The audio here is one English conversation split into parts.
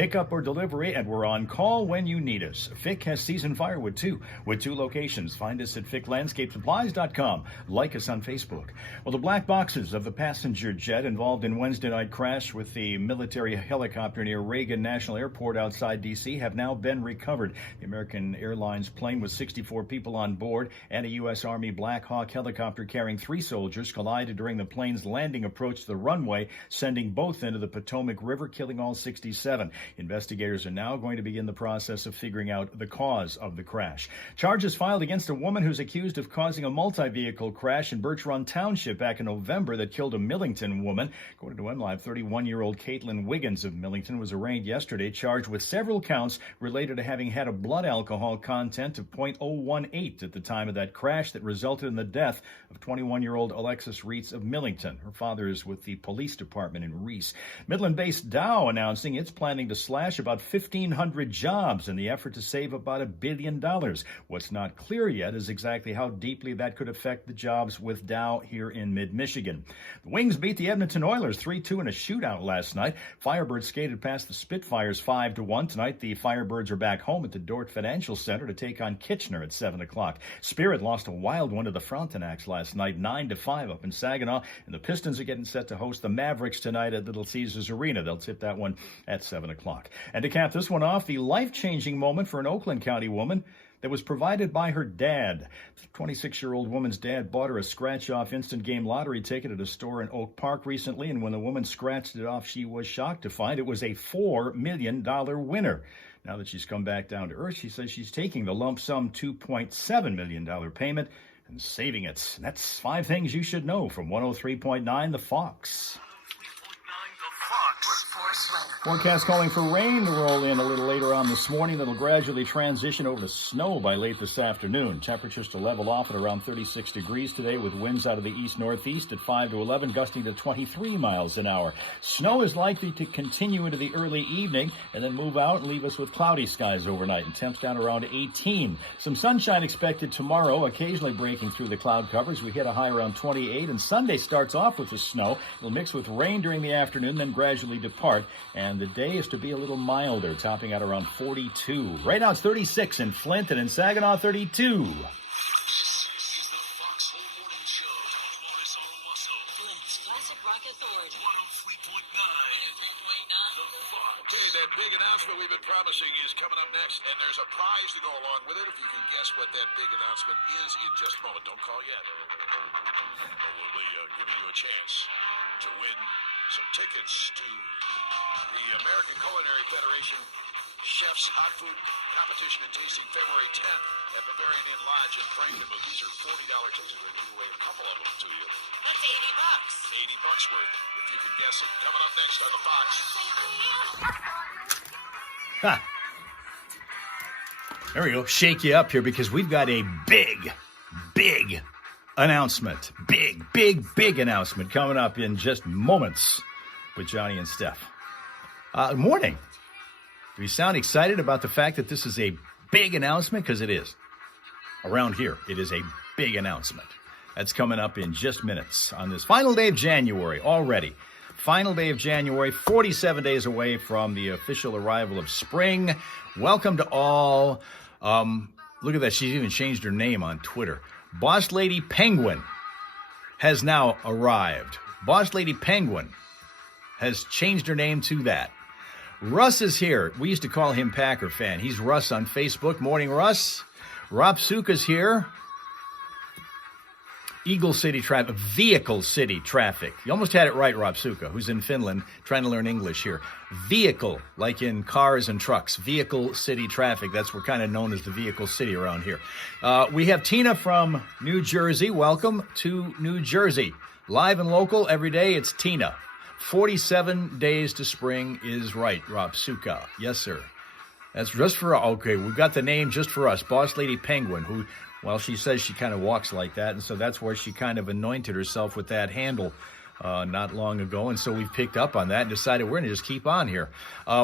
pickup or delivery, and we're on call when you need us. Fick has seasoned firewood too, with 2 locations. Find us at ficklandscapesupplies.com. Like us on Facebook. Well, the black boxes of the passenger jet involved in Wednesday night crash with the military helicopter near Reagan National Airport outside D.C. have now been recovered. The American Airlines plane with 64 people on board and a U.S. Army Black Hawk helicopter carrying 3 soldiers collided during the plane's landing approach to the runway, sending both into the Potomac River, killing all 67. Investigators are now going to begin the process of figuring out the cause of the crash. Charges filed against a woman who's accused of causing a multi-vehicle crash in Birch Run Township back in November that killed a Millington woman. According to MLive, 31-year-old Caitlin Wiggins of Millington was arraigned yesterday, charged with several counts related to having had a blood alcohol content of .018 at the time of that crash that resulted in the death of 21-year-old Alexis Reitz of Millington. Her father is with the police department in Reese. Midland-based Dow announcing it's planning to slash about 1,500 jobs in the effort to save about $1 billion. What's not clear yet is exactly how deeply that could affect the jobs with Dow here in mid-Michigan. The Wings beat the Edmonton Oilers 3-2 in a shootout last night. Firebirds skated past the Spitfires 5-1. Tonight, the Firebirds are back home at the Dort Financial Center to take on Kitchener at 7 o'clock. Spirit lost a wild one to the Frontenacs last night, 9-5 up in Saginaw, and the Pistons are getting set to host the Mavericks tonight at Little Caesars Arena. They'll tip that one at 7 o'clock. And to cap this one off, the life-changing moment for an Oakland County woman that was provided by her dad. The 26-year-old woman's dad bought her a scratch-off instant game lottery ticket at a store in Oak Park recently, and when the woman scratched it off, she was shocked to find it was a $4 million winner. Now that she's come back down to earth, she says she's taking the lump sum $2.7 million payment and saving it. That's 5 things you should know from 103.9 The Fox. Forecast calling for rain to roll in a little later on this morning. That'll gradually transition over to snow by late this afternoon. Temperatures to level off at around 36 degrees today, with winds out of the east-northeast at 5 to 11, gusting to 23 miles an hour. Snow is likely to continue into the early evening and then move out and leave us with cloudy skies overnight and temps down around 18. Some sunshine expected tomorrow, occasionally breaking through the cloud covers. We hit a high around 28, and Sunday starts off with the snow. It'll mix with rain during the afternoon, then gradually depart. And the day is to be a little milder, topping out around 42. Right now it's 36 in Flint, and in Saginaw 32. Okay, that big announcement we've been promising is coming up next, and there's a prize to go along with it if you can guess what that big announcement is in just a moment. Don't call yet. We'll be giving you a chance to win some tickets to the American Culinary Federation Chef's Hot Food Competition and Tasting February 10th at Bavarian Inn Lodge in Franklin. These are $40 tickets. We're going to give away a couple of them to you. That's $80. $80 worth, if you can guess it. Coming up next on The Fox. Ha! There we go. Shake you up here because we've got a big announcement. Big announcement coming up in just moments with Johnny and Steph. Morning. Do we sound excited about the fact that this is a big announcement? Because it is. Around here, it is a big announcement. That's coming up in just minutes on this final day of January already. Final day of January, 47 days away from the official arrival of spring. Welcome to all. Look at that. She's even changed her name on Twitter. Boss Lady Penguin has now arrived. Boss Lady Penguin has changed her name to that. Russ is here. We used to call him Packer Fan. He's Russ on Facebook. Morning, Russ. Rob Suka's here. Vehicle City Traffic. You almost had it right, Rob Suka, who's in Finland, trying to learn English here. Vehicle, like in cars and trucks. Vehicle City Traffic. That's we're kind of known as the Vehicle City around here. We have Tina from New Jersey. Welcome to New Jersey. Live and local every day, it's Tina. 47 days to spring is right, Rob Suka. Yes, sir. That's just for, okay, we've got the name just for us. Boss Lady Penguin, who, well, she says she kind of walks like that, and so that's where she kind of anointed herself with that handle not long ago, and so we've picked up on that and decided we're going to just keep on here.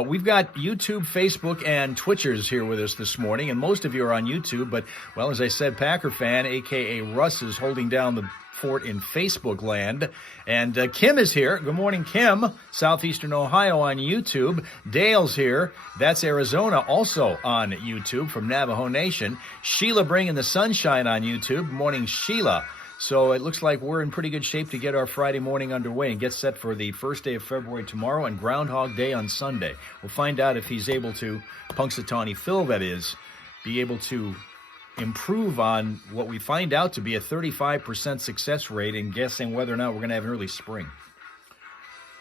We've got YouTube, Facebook, and Twitchers here with us this morning, and most of you are on YouTube, but, well, as I said, Packer fan, a.k.a. Russ, is holding down the fort in Facebook land, and Kim is here. Good morning, Kim, Southeastern Ohio on YouTube. Dale's here. That's Arizona, also on YouTube from Navajo Nation. Sheila bringing the sunshine on YouTube. Good morning, Sheila. So it looks like we're in pretty good shape to get our Friday morning underway and get set for the first day of February tomorrow and Groundhog Day on Sunday. We'll find out if he's able to, Punxsutawney Phil that is, be able to improve on what we find out to be a 35% success rate in guessing whether or not we're going to have an early spring.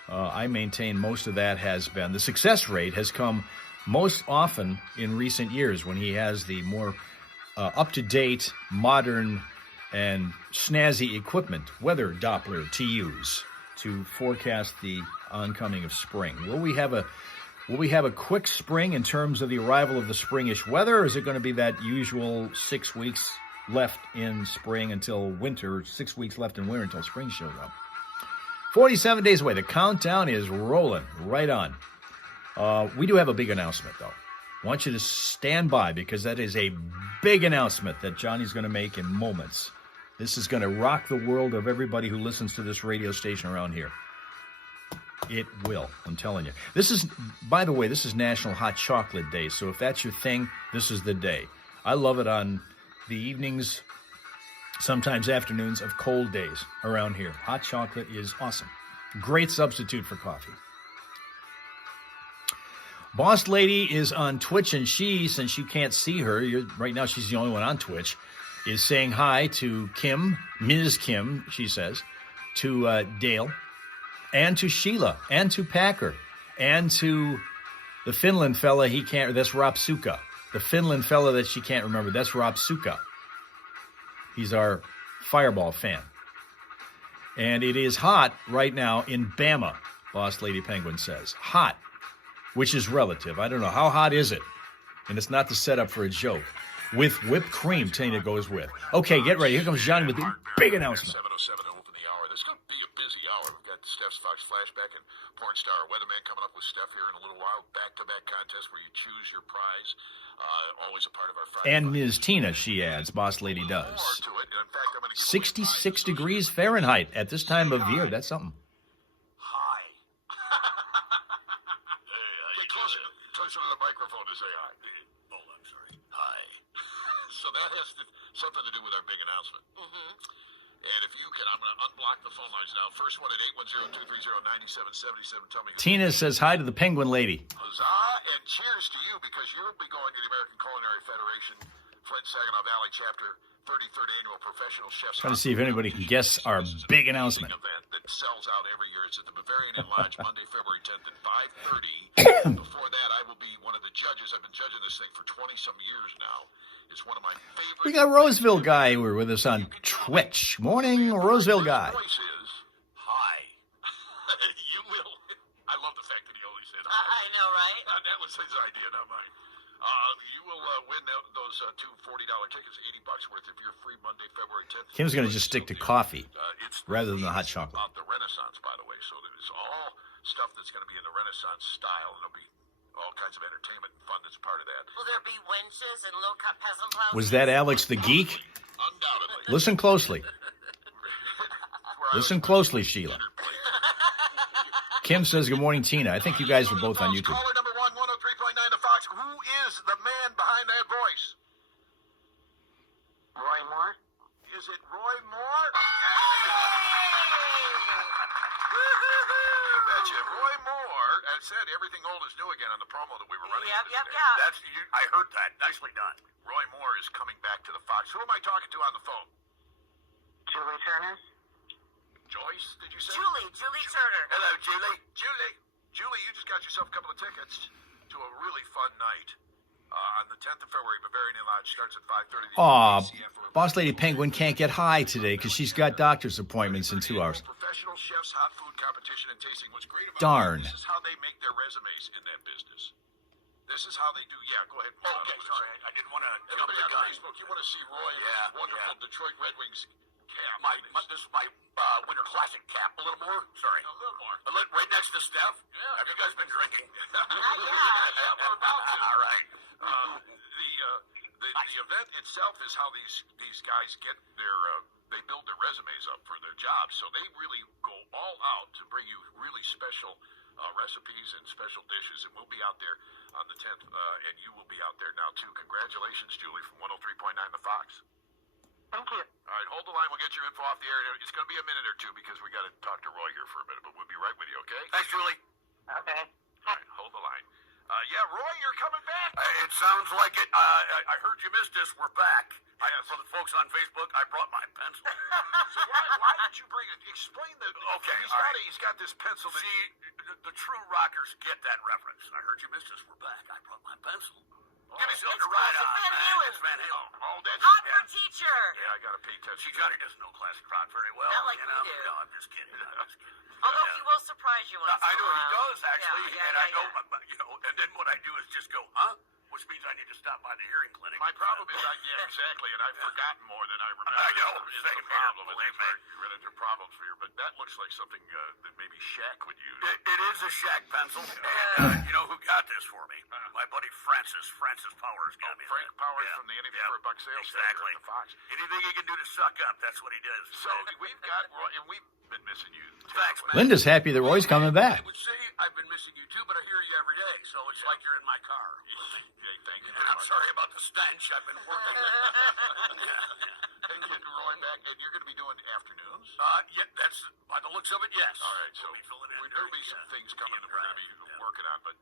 I maintain most of that has been, the success rate has come most often in recent years when he has the more up-to-date, modern, and snazzy equipment, weather Doppler to use to forecast the oncoming of spring. Will we have a quick spring in terms of the arrival of the springish weather, or is it going to be that usual 6 weeks left in spring until winter, 6 weeks left in winter until spring shows up? 47 days away. The countdown is rolling right on. We do have a big announcement, though. I want you to stand by because that is a big announcement that Johnny's going to make in moments. This is going to rock the world of everybody who listens to this radio station around here. It will, I'm telling you. This is, by the way, this is National Hot Chocolate Day, so if that's your thing, this is the day. I love it on the evenings, sometimes afternoons of cold days around here. Hot chocolate is awesome. Great substitute for coffee. Boss Lady is on Twitch, and she, since you can't see her, right now she's the only one on Twitch, is saying hi to Kim, Ms. Kim, she says, to Dale, and to Sheila, and to Packer, and to the Finland fella that's Rapsuka. The Finland fella that she can't remember, that's Rapsuka. He's our Fireball fan. And it is hot right now in Bama, Boss Lady Penguin says. Hot, which is relative. I don't know. How hot is it? And it's not the setup for a joke. With whipped cream, Tina goes with. Okay, get ready. Here comes Johnny with the big announcement. 7:07 to open the hour. This is going to be a busy hour. We've got Steph's Fox Flashback and Porn Star Weatherman coming up with Steph here in a little while. Back-to-back contest where you choose your prize. Always a part of our Friday. And Ms. Tina, she adds, Boss Lady does. 66 degrees Fahrenheit at this time of year. That's something. Hi. Get closer to the microphone to say hi. Oh, I'm sorry. Hi. So that has something to do with our big announcement. Mm-hmm. And if you can, I'm going to unblock the phone lines now. First one at 810-230-9777. Tell me. Tina says hi to the Penguin Lady. Huzzah and cheers to you because you'll be going to the American Culinary Federation, Flint Saginaw Valley Chapter, 33rd Annual Professional Chefs. Trying to see if anybody can guess our big announcement. Event that sells out every year. It's at the Bavarian Inn Lodge, Monday, February 10th at 5:30. Before that, I will be one of the judges. I've been judging this thing for 20-some years now. It's one of my favorite. We got Roseville guy who are with us on Twitch. Morning, Roseville guy. His voice is, hi. You will. I love the fact that he always said hi. I know, right? That was his idea, not mine. You will win those two $40 tickets, $80 worth if you're free Monday, February 10th. Kim's going to just stick to coffee rather than the hot chocolate. About the Renaissance, by the way, so it's all stuff that's going to be in the Renaissance style, and it'll be all kinds of entertainment and fun that's part of that. Will there be wenches and low-cut peasant blouses? Was that Alex the Geek? Undoubtedly. Listen closely. Listen closely, Sheila. Kim says, good morning, Tina. I think you guys are both on YouTube. Caller number 1, 103.9 The Fox. Who is the man behind that voice? Roy Moore? Is it Roy Moore? Betcha. Roy Moore said everything old is new again on the promo that we were running. Yep. That's you. I heard that. Nicely done. Roy Moore is coming back to the Fox. Who am I talking to on the phone? Julie Turner? Joyce, did you say? Julie Turner. Hello, Julie. Julie, you just got yourself a couple of tickets to a really fun night. On the 10th of February, Bavarian Inn Lodge starts at 5:30. Aw, Boss Lady Penguin can't get high today because she's got doctor's appointments in 2 hours. Professional chefs, hot food competition, and tasting. What's great about Darn. This is how they make their resumes in that business. This is how they do. Yeah, go ahead. Okay, sorry, I didn't want to jump Everybody the on gun. Facebook, you want to see Roy, Yeah, wonderful yeah. Detroit Red Wings cap. This is my Winter Classic cap a little more? Sorry. A little more. Right next to Steph? Yeah. Have you guys been drinking? Yeah, we're about to. All right. The event itself is how these guys get their they build their resumes up for their jobs. So they really go all out to bring you really special recipes and special dishes, and we'll be out there on the 10th, and you will be out there now too. Congratulations, Julie, from 103.9 The Fox. Thank you. All right, hold the line. We'll get your info off the air. It's going to be a minute or two because we got to talk to Roy here for a minute, but we'll be right with you, okay? Thanks, Julie. Okay. All right, hold the line. Yeah, Roy, you're coming back. It sounds like it. I heard you missed us. We're back. Yes. For the folks on Facebook, I brought my pencil. So why did you bring it? Explain the. Okay, he's got this pencil. See, the true rockers get that reference. I heard you missed us. We're back. I brought my pencil. Give me something to write on. It's Van Halen. Oh, that's Hot for teacher. Yeah, I got to pay attention. Johnny doesn't know classic rock very well. Not like we do. No, I'm just kidding. Although he will surprise you once I in a know he while. does actually, and I know, and then what I do is just go, huh? Which means I need to stop by the hearing clinic. My problem is, exactly, and I've forgotten more than I remember. I know, same problem. It's really a problem for you, but that looks like something that maybe Shaq would use. It is a Shaq pencil, and you know who got this for me? My buddy Francis Powers got me. Frank Powers from the Anything for a Buck sales exactly. At the Fox. Anything he can do to suck up, that's what he does. So we've got, and we've been missing you. Thanks, man. Linda's happy that Roy's coming back. I would say I've been missing you too, but I hear you every day, so it's like you're in my car. Thank you. And I'm sorry about the stench. I've been working. Getting Roy back, and you're going to be doing afternoons? Yeah, that's by the looks of it, yes. All right, so there'll be some things coming that we're going to be working on, but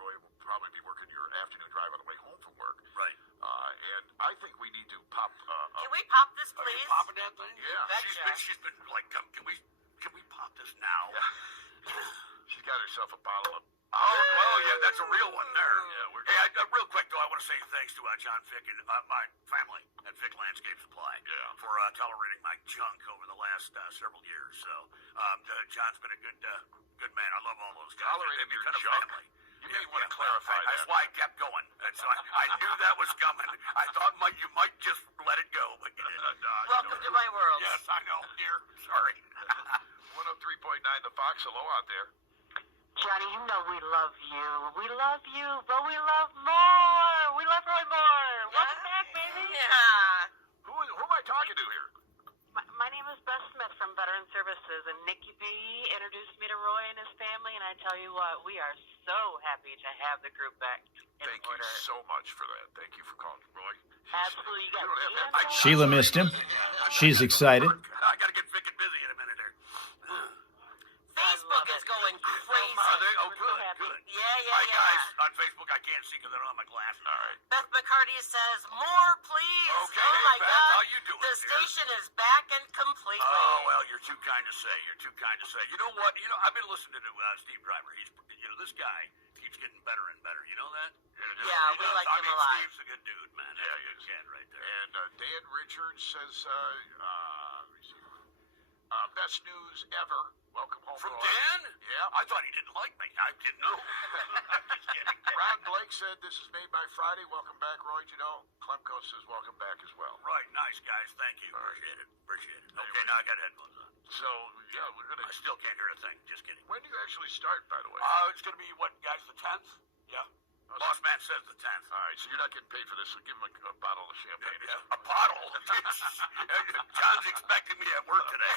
Roy will probably be working your afternoon drive on the way home from work. Right. And I think we need to pop. Can we pop this, please? Are you popping that thing? Yeah. She's been like, can we pop this now? She's got herself a bottle of. Oh, well, yeah, that's a real one there. Yeah, hey, real quick, though, I want to say thanks to John Fick and my family at Fick Landscape Supply for tolerating my junk over the last several years. So, John's been a good man. I love all those guys. Tolerating your junk? You may want to clarify that. That's why I kept going. So I knew that was coming. I thought you might just let it go, but you didn't. Welcome to my world. Yes, I know, dear. Sorry. 103.9 The Fox. Hello out there. Johnny, you know we love you. We love you, but we love more. We love Roy more. Welcome back, baby. Yeah. Who am I talking to here? My name is Beth Smith from Veteran Services, and Nikki B introduced me to Roy and his family, and I tell you what, we are so happy to have the group back in Thank order. you so much for that. Thank you for calling, Roy. Absolutely. Sheila missed him. She's excited. I got to get Vic and busy in a minute here. Facebook is going crazy. Are they? Oh, good. Yeah. Hi, guys. On Facebook, I can't see because I don't have my glasses. All right. Beth McCarty says, more, please. Okay, oh, my Beth, God. how you doing, The dear? station is back and completely. Oh, well, you're too kind to say. You know what? I've been listening to Steve Driver. This guy keeps getting better and better. You know that? Yeah, we like him a lot. Steve's a good dude, man. Yeah, he's a right there. And Dan Richards says, best news ever. Welcome home. From Dan? Yeah. I thought he didn't like me. I didn't know. I'm just kidding. Ron Blake said, this is made by Friday. Welcome back, Roy. Klemko says, welcome back as well. Right. Nice, guys. Thank you. Appreciate it. Okay, now I got headphones on. So, yeah, we're going to... I still can't hear a thing. Just kidding. When do you actually start, by the way? It's going to be, what, guys, the 10th? Yeah. Boss man says the 10th. All right, so you're not getting paid for this, so give him a bottle of champagne. Yeah. A bottle? John's expecting me at work today.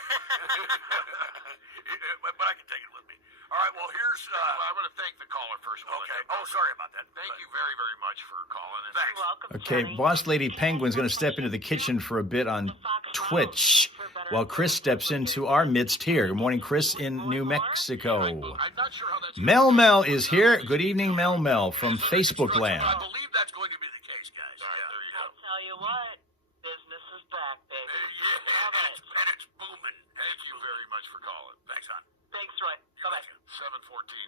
But I can take it with me. All right, well, here's... I want to thank the caller first. Okay. Oh, sorry about that. Thank you very, very much for calling. Thanks. You're welcome, Okay, Johnny. Boss Lady Penguin's going to step into the kitchen for a bit on Twitch while Chris steps into our midst here. Good morning, Chris in New Mexico. I'm not sure how that's... Mel is here. Good evening, Mel from Facebook land. I believe that's going to be the case, guys. All right, there you go. I'll tell you what, business is back, baby. And it's booming. Thank you very much for calling. Thanks, hon. Thanks, Roy. Bye-bye. 7:14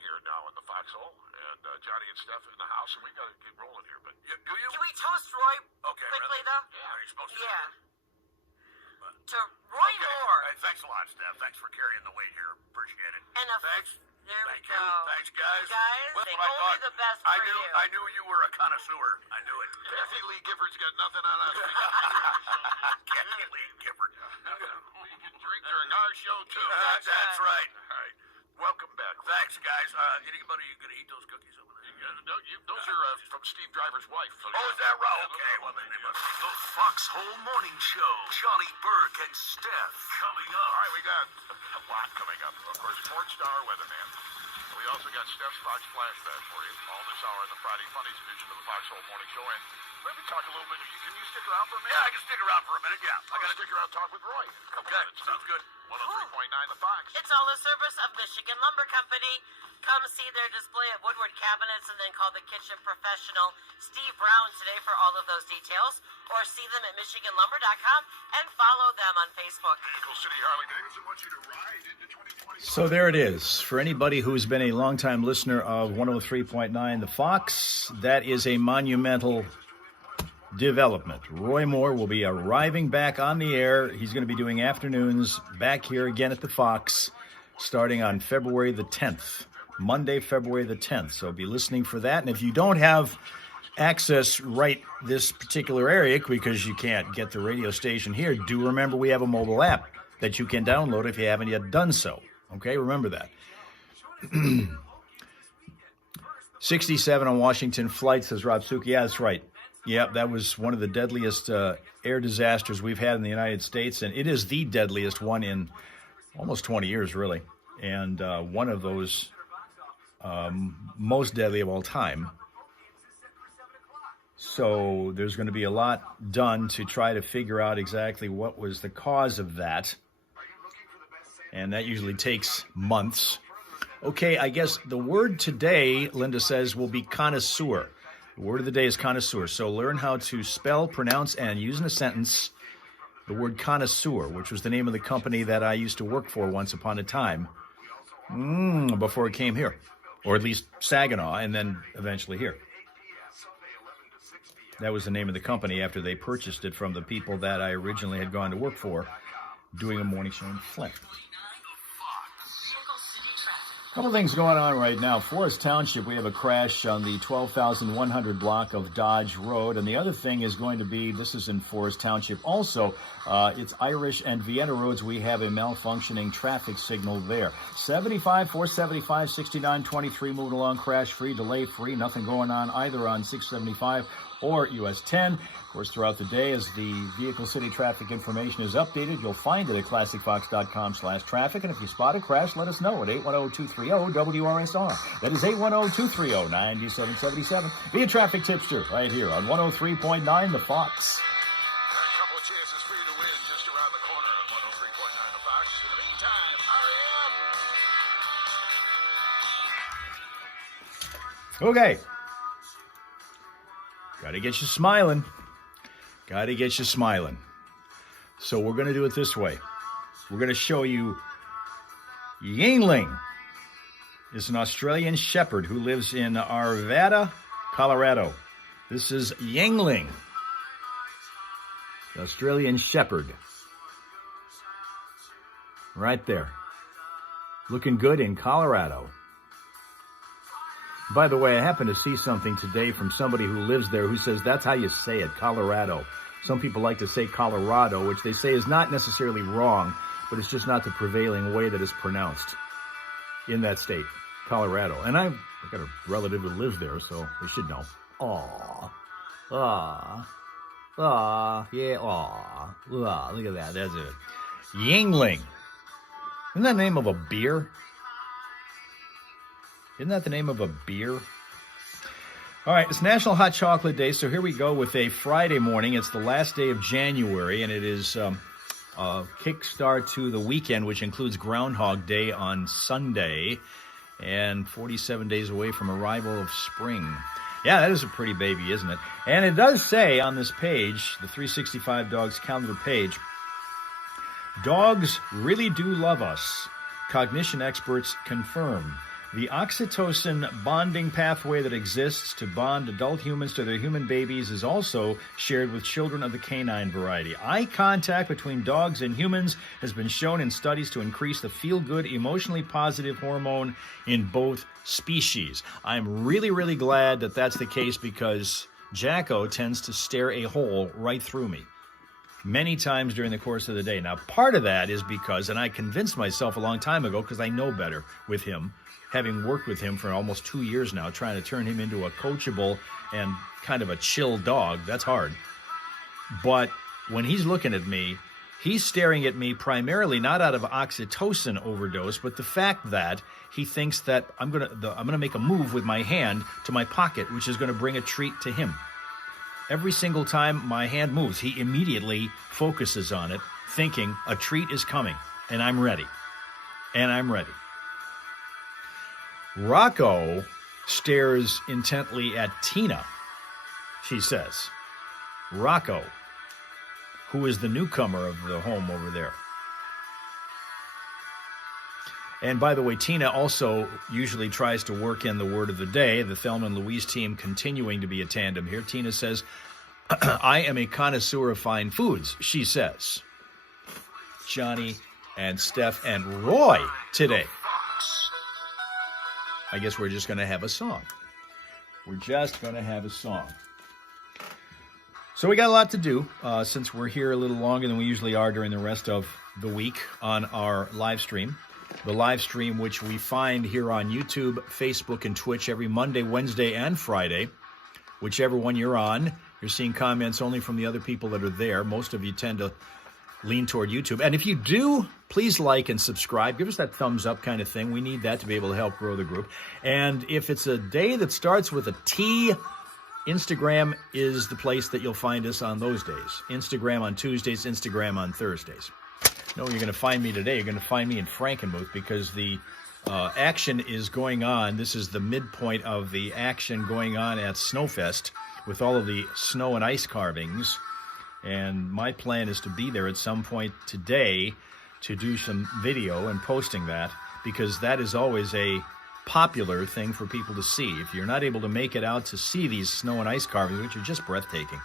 here now in the foxhole, and Johnny and Steph in the house, and we got to get rolling here. But do you? Can we toast Roy quickly, really? though? Yeah, are you supposed to? Yeah. To Roy Moore. Hey, thanks a lot, Steph. Thanks for carrying the weight here. Appreciate it. And thanks. There Thank we you. go. Thanks, guys. Guys, Well, they I only thought- the best I for knew, you. I knew you were a connoisseur. I knew it. Kathy Lee Gifford's got nothing on us. Kathy Lee Gifford. drink during our show, too. That's right. All right. Welcome back. Thanks, guys. Anybody gonna eat those cookies over there? Those are from Steve Driver's wife. Oh, is that right? Okay, well, then they must. The Foxhole Morning Show. Johnny Burke and Steph coming up. All right, we got a lot coming up. Of course, Sports Star Weatherman. We also got Steph's Fox Flashback for you. All this hour in the Friday Funnies edition of the Foxhole Morning Show. And maybe talk a little bit. Can you stick around for a minute? Yeah, I can stick around for a minute, yeah. I got to stick around and talk with Roy. Okay, sounds good. 103.9 The Fox. It's all a service of Michigan Lumber Company. Come see their display of woodward cabinets and then call the kitchen professional Steve Brown today for all of those details. Or see them at MichiganLumber.com and follow them on Facebook. Vehicle City Harley Davidson wants you to ride into 2020. So there it is. For anybody who's been a longtime listener of 103.9 The Fox, that is a monumental development. Roy Moore will be arriving back on the air. He's going to be doing afternoons back here again at the Fox starting on February the 10th. Monday, February the 10th. So be listening for that. And if you don't have access right this particular area because you can't get the radio station here, do remember we have a mobile app that you can download if you haven't yet done so. Okay, remember that. 67 on Washington flight, says Rob Suki. Yeah, that's right. Yeah, that was one of the deadliest air disasters we've had in the United States, and it is the deadliest one in almost 20 years, really. And one of those most deadly of all time. So there's going to be a lot done to try to figure out exactly what was the cause of that. And that usually takes months. Okay, I guess the word today, Linda says, will be connoisseur. The word of the day is connoisseur. So learn how to spell, pronounce, and use in a sentence the word connoisseur, which was the name of the company that I used to work for once upon a time before it came here. Or at least Saginaw, and then eventually here. That was the name of the company after they purchased it from the people that I originally had gone to work for, doing a morning show in Flint. A couple things going on right now. Forest Township, we have a crash on the 12,100 block of Dodge Road. And the other thing is going to be, this is in Forest Township also, it's Irish and Vienna Roads. We have a malfunctioning traffic signal there. 75, 475, 69, 23, moving along crash-free, delay-free. Nothing going on either on 675 or US 10. Of course, throughout the day, as the Vehicle City traffic information is updated, you'll find it at classicfox.com/traffic. And if you spot a crash, let us know at 810-230-WRSR. That is 810-230-9777. Be a traffic tipster right here on 103.9 The Fox. A couple of chances for you to win just around the corner on 103.9 The Fox. In the meantime, REM. Okay. Got to get you smiling. Got to get you smiling. So we're going to do it this way. We're going to show you Yingling. It's an Australian shepherd who lives in Arvada, Colorado. This is Yingling, the Australian shepherd. Right there. Looking good in Colorado. By the way, I happened to see something today from somebody who lives there who says that's how you say it, Colorado. Some people like to say Colorado, which they say is not necessarily wrong, but it's just not the prevailing way that it's pronounced in that state, Colorado. And I've got a relative who lives there, so they should know. Yeah, look at that, that's it. Yingling. Isn't that the name of a beer? Isn't that the name of a beer? All right, it's National Hot Chocolate Day, so here we go with a Friday morning. It's the last day of January, and it is a kickstart to the weekend, which includes Groundhog Day on Sunday, and 47 days away from arrival of spring. Yeah, that is a pretty baby, isn't it? And it does say on this page, the 365 Dogs calendar page, dogs really do love us. Cognition experts confirm. The oxytocin bonding pathway that exists to bond adult humans to their human babies is also shared with children of the canine variety. Eye contact between dogs and humans has been shown in studies to increase the feel-good, emotionally positive hormone in both species. I'm really, really glad that that's the case because Jacko tends to stare a hole right through me. many times during the course of the day. Now, part of that is because, and I convinced myself a long time ago because I know better with him, having worked with him for almost 2 years now, trying to turn him into a coachable and kind of a chill dog. That's hard. But when he's looking at me, he's staring at me primarily not out of oxytocin overdose, but the fact that he thinks that I'm gonna make a move with my hand to my pocket, which is gonna bring a treat to him. Every single time my hand moves, he immediately focuses on it, thinking a treat is coming, and I'm ready. And I'm ready. Rocco stares intently at Tina, she says. Rocco, who is the newcomer of the home over there. And by the way, Tina also usually tries to work in the word of the day. The Thelma and Louise team continuing to be a tandem here. Tina says, I am a connoisseur of fine foods, she says. Johnny and Steph and Roy today. I guess we're just going to have a song. We're just going to have a song. So we got a lot to do since we're here a little longer than we usually are during the rest of the week on our live stream. The live stream which we find here on YouTube, Facebook, and Twitch every Monday, Wednesday, and Friday. Whichever one you're on, you're seeing comments only from the other people that are there. Most of you tend to lean toward YouTube. And if you do, please like and subscribe. Give us that thumbs up kind of thing. We need that to be able to help grow the group. And if it's a day that starts with a T, Instagram is the place that you'll find us on those days. Instagram on Tuesdays, Instagram on Thursdays. No, you're going to find me today. You're going to find me in Frankenmuth because the action is going on. This is the midpoint of the action going on at Snowfest with all of the snow and ice carvings. And my plan is to be there at some point today to do some video and posting that because that is always a popular thing for people to see. If you're not able to make it out to see these snow and ice carvings, which are just breathtaking,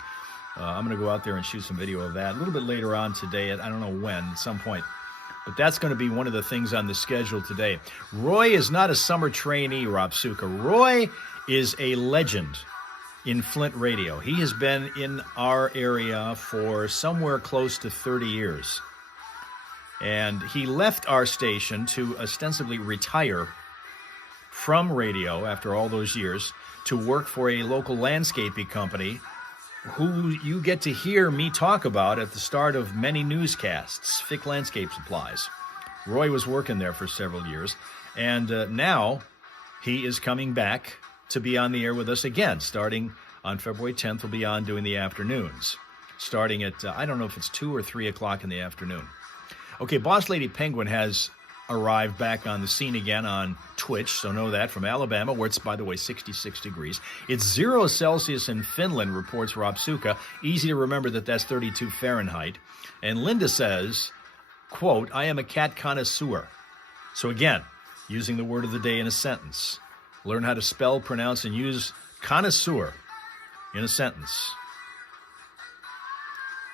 I'm going to go out there and shoot some video of that a little bit later on today. I don't know when, at some point. But that's going to be one of the things on the schedule today. Roy is not a summer trainee, Rob Suka. Roy is a legend in Flint radio. He has been in our area for somewhere close to 30 years. And he left our station to ostensibly retire from radio after all those years to work for a local landscaping company who you get to hear me talk about at the start of many newscasts, Fick Landscape Supplies. Roy was working there for several years, and now he is coming back to be on the air with us again. Starting on February 10th, we'll be on doing the afternoons, starting at, I don't know if it's 2 or 3 o'clock in the afternoon. Okay, Boss Lady Penguin has arrived back on the scene again on Twitch, so know that, from Alabama, where it's, by the way, 66 degrees. It's 0 Celsius in Finland, reports Rob Suka. Easy to remember that that's 32 Fahrenheit. And Linda says, quote, I am a cat connoisseur. So again, using the word of the day in a sentence. Learn how to spell, pronounce, and use connoisseur in a sentence.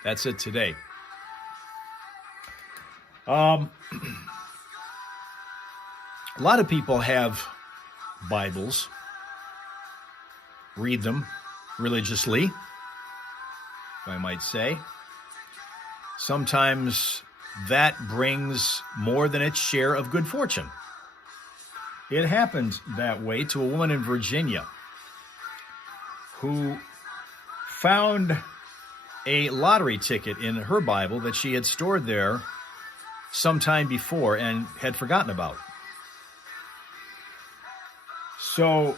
That's it today. A lot of people have Bibles, read them religiously, if I might say. Sometimes that brings more than its share of good fortune. It happened that way to a woman in Virginia who found a lottery ticket in her Bible that she had stored there some time before and had forgotten about. So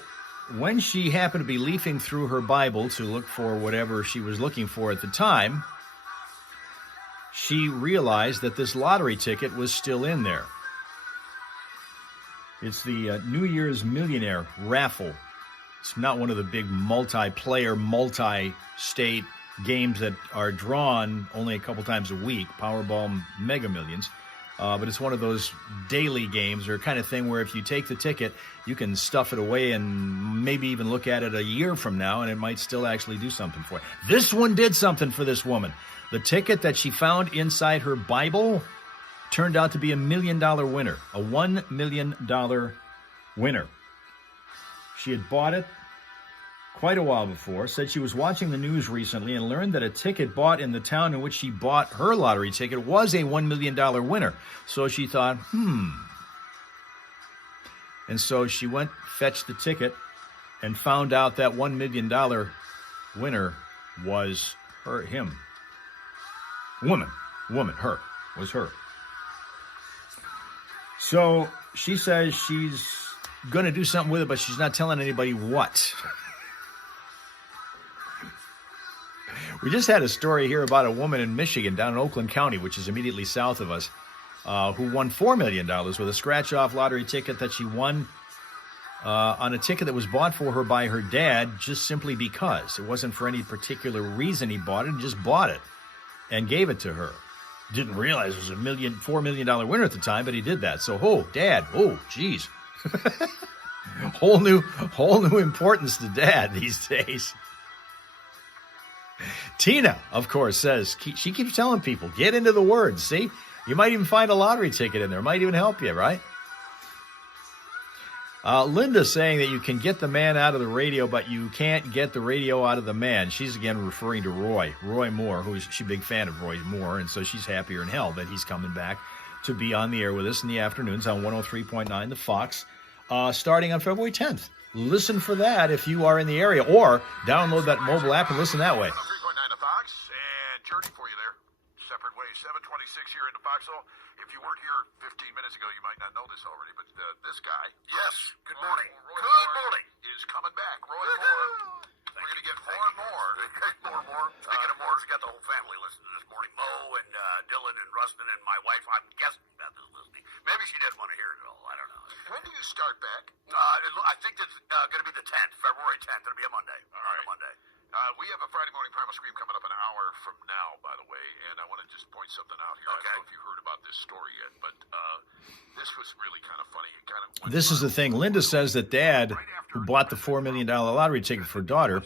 when she happened to be leafing through her Bible to look for whatever she was looking for at the time, she realized that this lottery ticket was still in there. It's the New Year's Millionaire raffle. It's not one of the big multiplayer, multi-state games that are drawn only a couple times a week, Powerball Mega Millions. But it's one of those daily games or kind of thing where if you take the ticket, you can stuff it away and maybe even look at it a year from now, and it might still actually do something for you. This one did something for this woman. The ticket that she found inside her Bible turned out to be $1 million winner, a $1 million winner. She had bought it quite a while before, said she was watching the news recently and learned that a ticket bought in the town in which she bought her lottery ticket was a $1 million winner. So she thought, And so she went, fetched the ticket, and found out that $1 million winner was him. Woman, her, was her. So she says she's going to do something with it, but she's not telling anybody what. We just had a story here about a woman in Michigan, down in Oakland County, which is immediately south of us, who won $4 million with a scratch-off lottery ticket that she won on a ticket that was bought for her by her dad just simply because. It wasn't for any particular reason he bought it, he just bought it and gave it to her. Didn't realize it was $4 million winner at the time, but he did that. So, Dad, geez. whole new importance to Dad these days. Tina, of course, says, she keeps telling people, get into the Word. See, you might even find a lottery ticket in there. Might even help you, right? Linda saying that you can get the man out of the radio, but you can't get the radio out of the man. She's again referring to Roy Moore, she's a big fan of Roy Moore, and so she's happier in hell that he's coming back to be on the air with us in the afternoons on 103.9 The Fox, starting on February 10th. Listen for that if you are in the area, or download that mobile app and listen that way. 103.9 The Fox, and Journey for you there. Separate ways, 726 here in the Foxhole. If you weren't here 15 minutes ago, you might not know this already, but this guy, Yes, good morning. Roy Good Moore, morning. is coming back. Roy Moore. We're going to get more and more. More. Speaking of Moore's, got the whole family listening this morning. Mo and Dylan and Rustin and my wife. I'm guessing Beth is listening. Maybe she didn't want to hear it all. I don't know. When do you start back? I think it's going to be the 10th, February 10th. It'll be a Monday. All right. Monday. We have a Friday morning Primal Scream coming up an hour from now, by the way, and I want to just point something out here. Okay. I don't know if you heard about this story yet, but this was really kind of funny. This is the thing. Linda says that Dad, who bought the $4 million lottery ticket for daughter,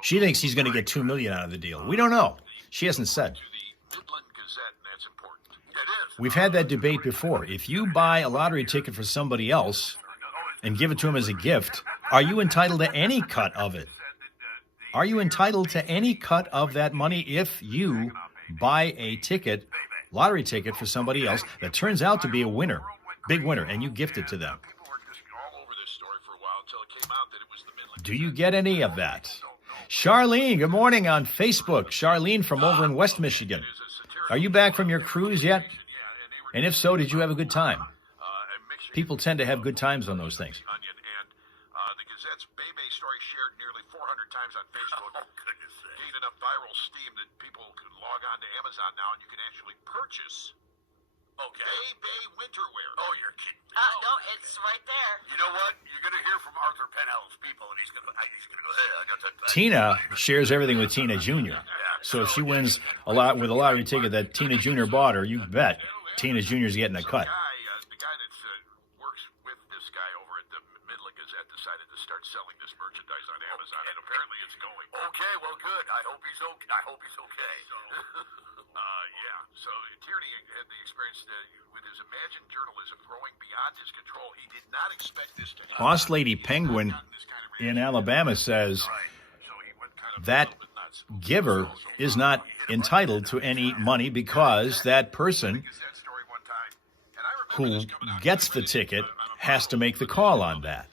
she thinks he's going to get $2 million out of the deal. We don't know. She hasn't said. To the Midland Gazette, and that's important. It is. We've had that debate before. If you buy a lottery ticket for somebody else and give it to him as a gift, are you entitled to any cut of it? Are you entitled to any cut of that money if you buy a lottery ticket for somebody else that turns out to be a winner, big winner, and you gift it to them? People were just all over this story for a while until it came out that it was the Midland. Do you get any of that? Charlene, good morning on Facebook. Charlene from over in West Michigan. Are you back from your cruise yet? And if so, did you have a good time? People tend to have good times on those things. The Gazette's Bebe story shared nearly 400 times on Facebook. Oh, goodness sake. Gained enough viral steam that people can log on to Amazon now and you can actually purchase Bebe winter wear. Oh, you're kidding me. No, it's right there. You know what? You're going to hear from Arthur Pennell's people, and he's going to go, hey, I got that back. Tina shares everything with Tina Jr. So if she wins a lot with a lottery ticket that Tina Jr. bought her, you bet Tina Jr. is getting a cut. The guy that works with this guy over at the Midland Gazette decided to start selling this merchandise on Amazon, and apparently it's going. Okay, well, good. I hope he's okay. So Tierney had the experience with his imagined journalism growing beyond his control. He did not expect this to happen. Boss Lady Penguin in Alabama says that giver is not entitled to any money because that person who gets the ticket has to make the call on that.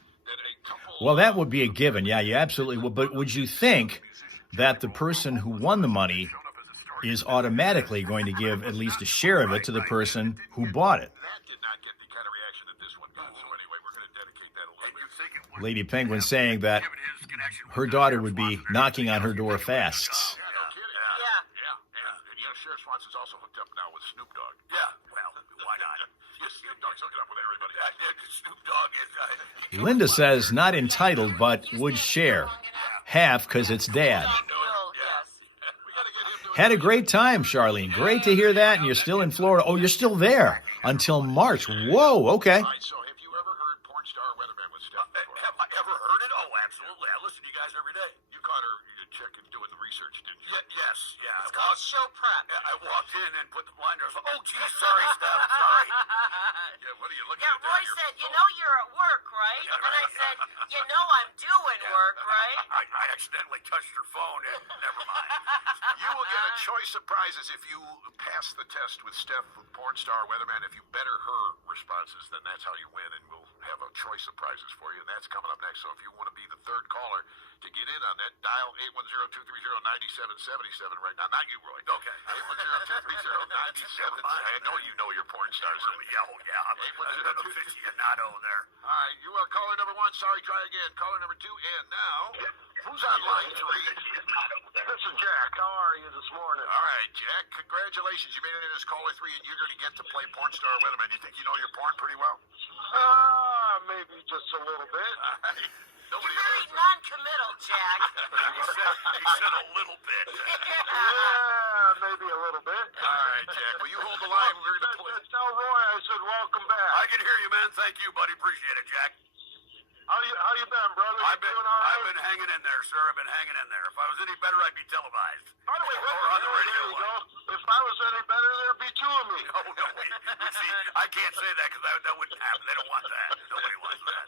Well, that would be a given. Yeah, you absolutely would. But would you think that the person who won the money is automatically going to give at least a share of it to the person who bought it? That did not get the kind of reaction that this one got. So anyway, we're going to dedicate that a little bit. Lady Penguin saying that her daughter would be knocking on her door fast. Yeah, no kidding. Yeah. And Sheriff Swanson's also hooked up now with Snoop Dogg. Yeah, well, why not? Snoop Dogg's hooking up with everybody. Snoop Dogg is... Linda says not entitled, but would share. Half because it's Dad. Had a great time, Charlene. Great to hear that. And you're still in Florida. Oh, you're still there until March. Whoa, okay. So have you ever heard Porn Star Weatherman with Steph? Have I ever heard it? Oh, absolutely. I listen to you guys every day. You caught her checking, doing the research, didn't you? Yes, yeah. It's called show prep. I walked in and put the blinders on. Oh, geez, sorry, Steph, sorry. Yeah, what are you looking Yeah, at? Roy said, you know you're at work, right? Yeah, And I right. said, you know I'm doing work, right? I accidentally touched her phone, and never mind. You will get a choice of prizes if you pass the test with Steph, porn star weatherman. If you better her responses, then that's how you win, and we'll have a choice of prizes for you, and that's coming up next. So if you want to be the third caller to get in on that, dial 810-230-9777 right now. Not you, Roy. Okay. 810-230-9777. I know you know your porn stars. Yeah, oh, yeah. I'm a aficionado there. All right, you are caller number 1. Sorry, try again. Caller number 2, and now, who's on line 3? This is Jack. How are you this morning? All right, Jack, congratulations. You made it in as caller 3, and you're going to get to play Porn Star Weatherman. You think you know your porn pretty well? Maybe just a little bit. You're very non-committal, Jack. He said a little bit. Yeah, maybe a little bit. All right, Jack. Well, you hold the line. We're going to play. Tell Roy I said welcome back. I can hear you, man. Thank you, buddy. Appreciate it, Jack. How you been, brother? You doing all right? I've been hanging in there, sir. I've been hanging in there. If I was any better, I'd be televised. By the way, or on the radio. there you go. If I was any better, there'd be 2 of me. Oh, no, we see, I can't say that because that wouldn't happen. They don't want that. Nobody wants that.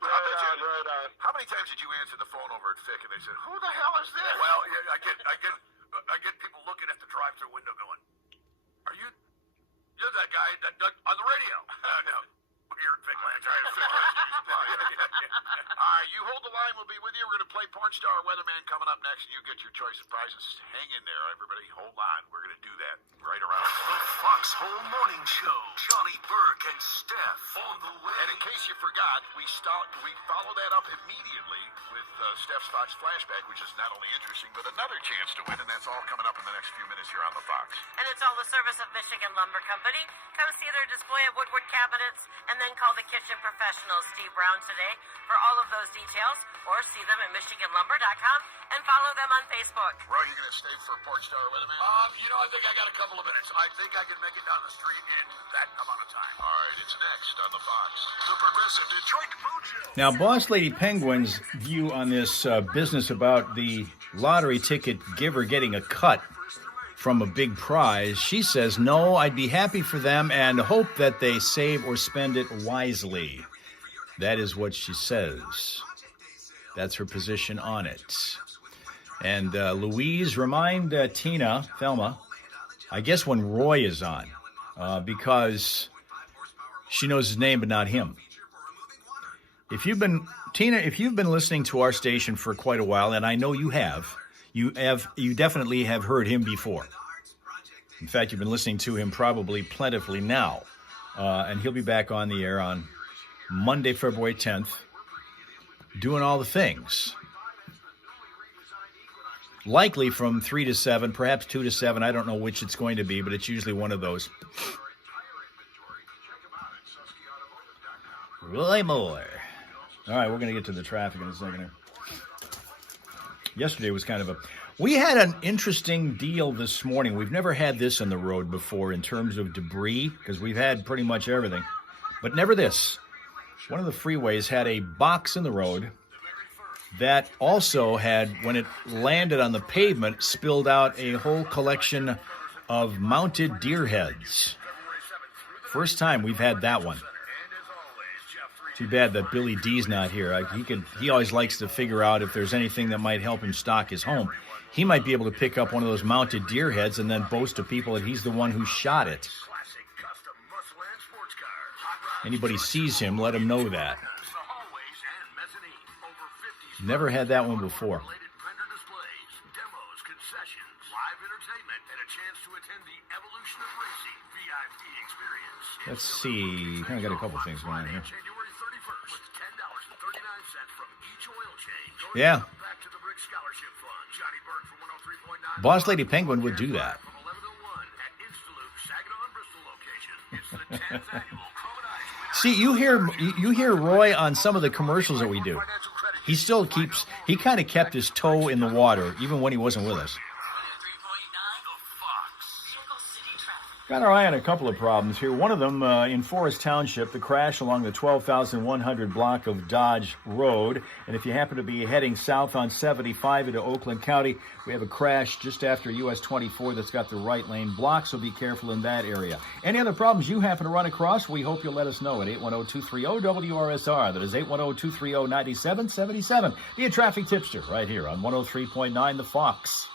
Right on. How many times did you answer the phone over at Fick, and they said, "Who the hell is this?" Well, yeah, I get people looking at the drive-through window going, "Are you? You're that guy that on the radio?" No, you're at Fick Land. All right, you hold the line. We'll be with you. We're going to play Porn Star Weatherman coming up next, and you get your choice of prizes. Hang in there, everybody. Hold on. We're going to do that right around. The Foxhole Morning Show. Johnny Burke and Steph on the way. And in case you forgot, we follow that up immediately with Steph's Fox Flashback, which is not only interesting, but another chance to win, and that's all coming up in the next few minutes here on the Fox. And it's all the service of Michigan Lumber Company. Come see their display of woodwork cabinets and then call the kitchen professional Steve Brown today for all of those details, or see them at MichiganLumber.com and follow them on Facebook. Roy, you going to stay for Porn Star Weatherman? I think I got a couple of minutes. I think I can make it down the street in that amount of time. All right, it's next on the Fox. The Progressive Detroit Food Show. Now, Boss Lady Penguin's view on this business about the lottery ticket giver getting a cut from a big prize, she says, no, I'd be happy for them and hope that they save or spend it wisely. That is what she says. That's her position on it. And Louise, remind Thelma, I guess when Roy is on, because she knows his name but not him. If you've been listening to our station for quite a while, and I know you definitely have heard him before. In fact, you've been listening to him probably plentifully now. And he'll be back on the air on Monday, February 10th, doing all the things. Likely from 3 to 7, perhaps 2 to 7. I don't know which it's going to be, but it's usually one of those. Roy Moore. All right, we're going to get to the traffic in a second here. Yesterday was kind of we had an interesting deal this morning. We've never had this on the road before in terms of debris, because we've had pretty much everything. But never this. One of the freeways had a box in the road that also had, when it landed on the pavement, spilled out a whole collection of mounted deer heads. First time we've had that one. Too bad that Billy D's not here. He always likes to figure out if there's anything that might help him stock his home. He might be able to pick up one of those mounted deer heads and then boast to people that he's the one who shot it. Anybody sees him, let him know that. Never had that one before. Let's see. I got a couple things going on here. Yeah. Boss Lady Penguin would do that. See, you hear Roy on some of the commercials that we do. He kind of kept his toe in the water, even when he wasn't with us. Got our eye on a couple of problems here. One of them in Forest Township, the crash along the 12,100 block of Dodge Road. And if you happen to be heading south on 75 into Oakland County, we have a crash just after US 24 that's got the right lane blocked, so be careful in that area. Any other problems you happen to run across, we hope you'll let us know at 810-230-WRSR. That is 810-230-9777. Be a traffic tipster right here on 103.9 The Fox.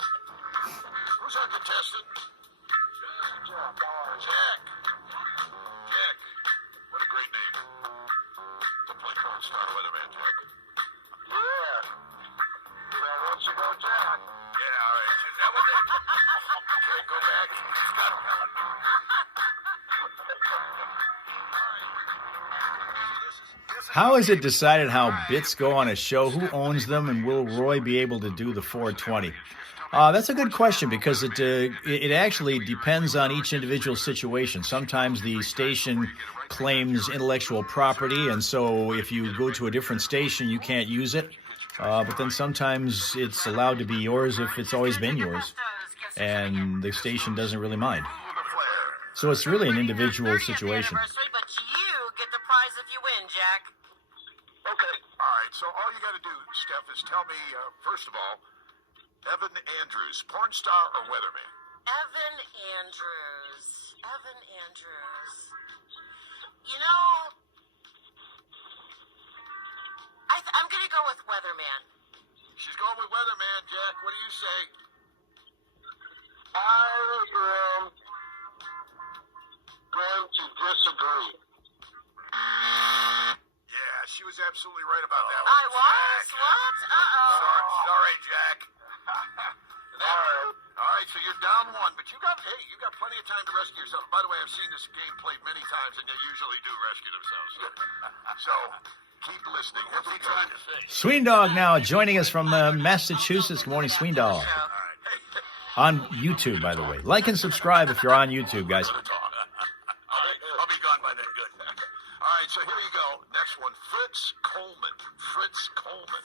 Who's our contestant? Jack. Jack. What a great name. To play porn star weatherman, Jack. Yeah. Well, once you go, Jack. Yeah, all right. Is that what they... Okay, go back. Got him. How is it decided how bits go on a show? Who owns them, and will Roy be able to do the 420? That's a good question, because it actually depends on each individual situation. Sometimes the station claims intellectual property, and so if you go to a different station, you can't use it. But then sometimes it's allowed to be yours if it's always been yours, and the station doesn't really mind. So it's really an individual situation. But you get the prize if you win, Jack. Okay, all right. So all you got to do, Steph, is tell me, first of all, Evan Andrews, porn star or weatherman? Evan Andrews. You know, I'm going to go with weatherman. She's going with weatherman, Jack. What do you say? I am going to disagree. Yeah, she was absolutely right about that one. I was? Jack. What? Uh-oh. Sorry, Jack. All right, so you're down one, but you got plenty of time to rescue yourself. By the way, I've seen this game played many times, and they usually do rescue themselves. So keep listening. What's he trying to say? Sween Dog now joining us from Massachusetts. Good morning, Sween Dog. All right. Hey, On YouTube, by the way. Like and subscribe if you're on YouTube, guys. All right, I'll be gone by then. Good. All right, so here you go. Next one, Fritz Coleman. Fritz Coleman.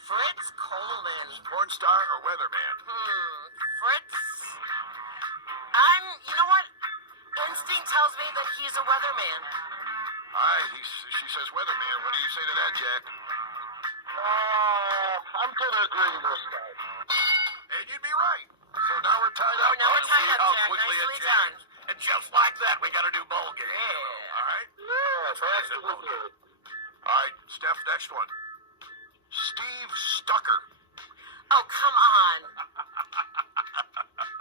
Porn star or weatherman? Fritz. You know what? Instinct tells me that he's a weatherman. All right, she says weatherman. What do you say to that, Jack? I'm going to agree with this guy. And you'd be right. So now we're tied up. now we're tied up, How Jack. quickly Nicely it changes. And just like that, we got a new bowl game. Yeah. All right? Yeah, That's it, bowl game. All right, Steph, next one. Steve Stucker. Oh, come on.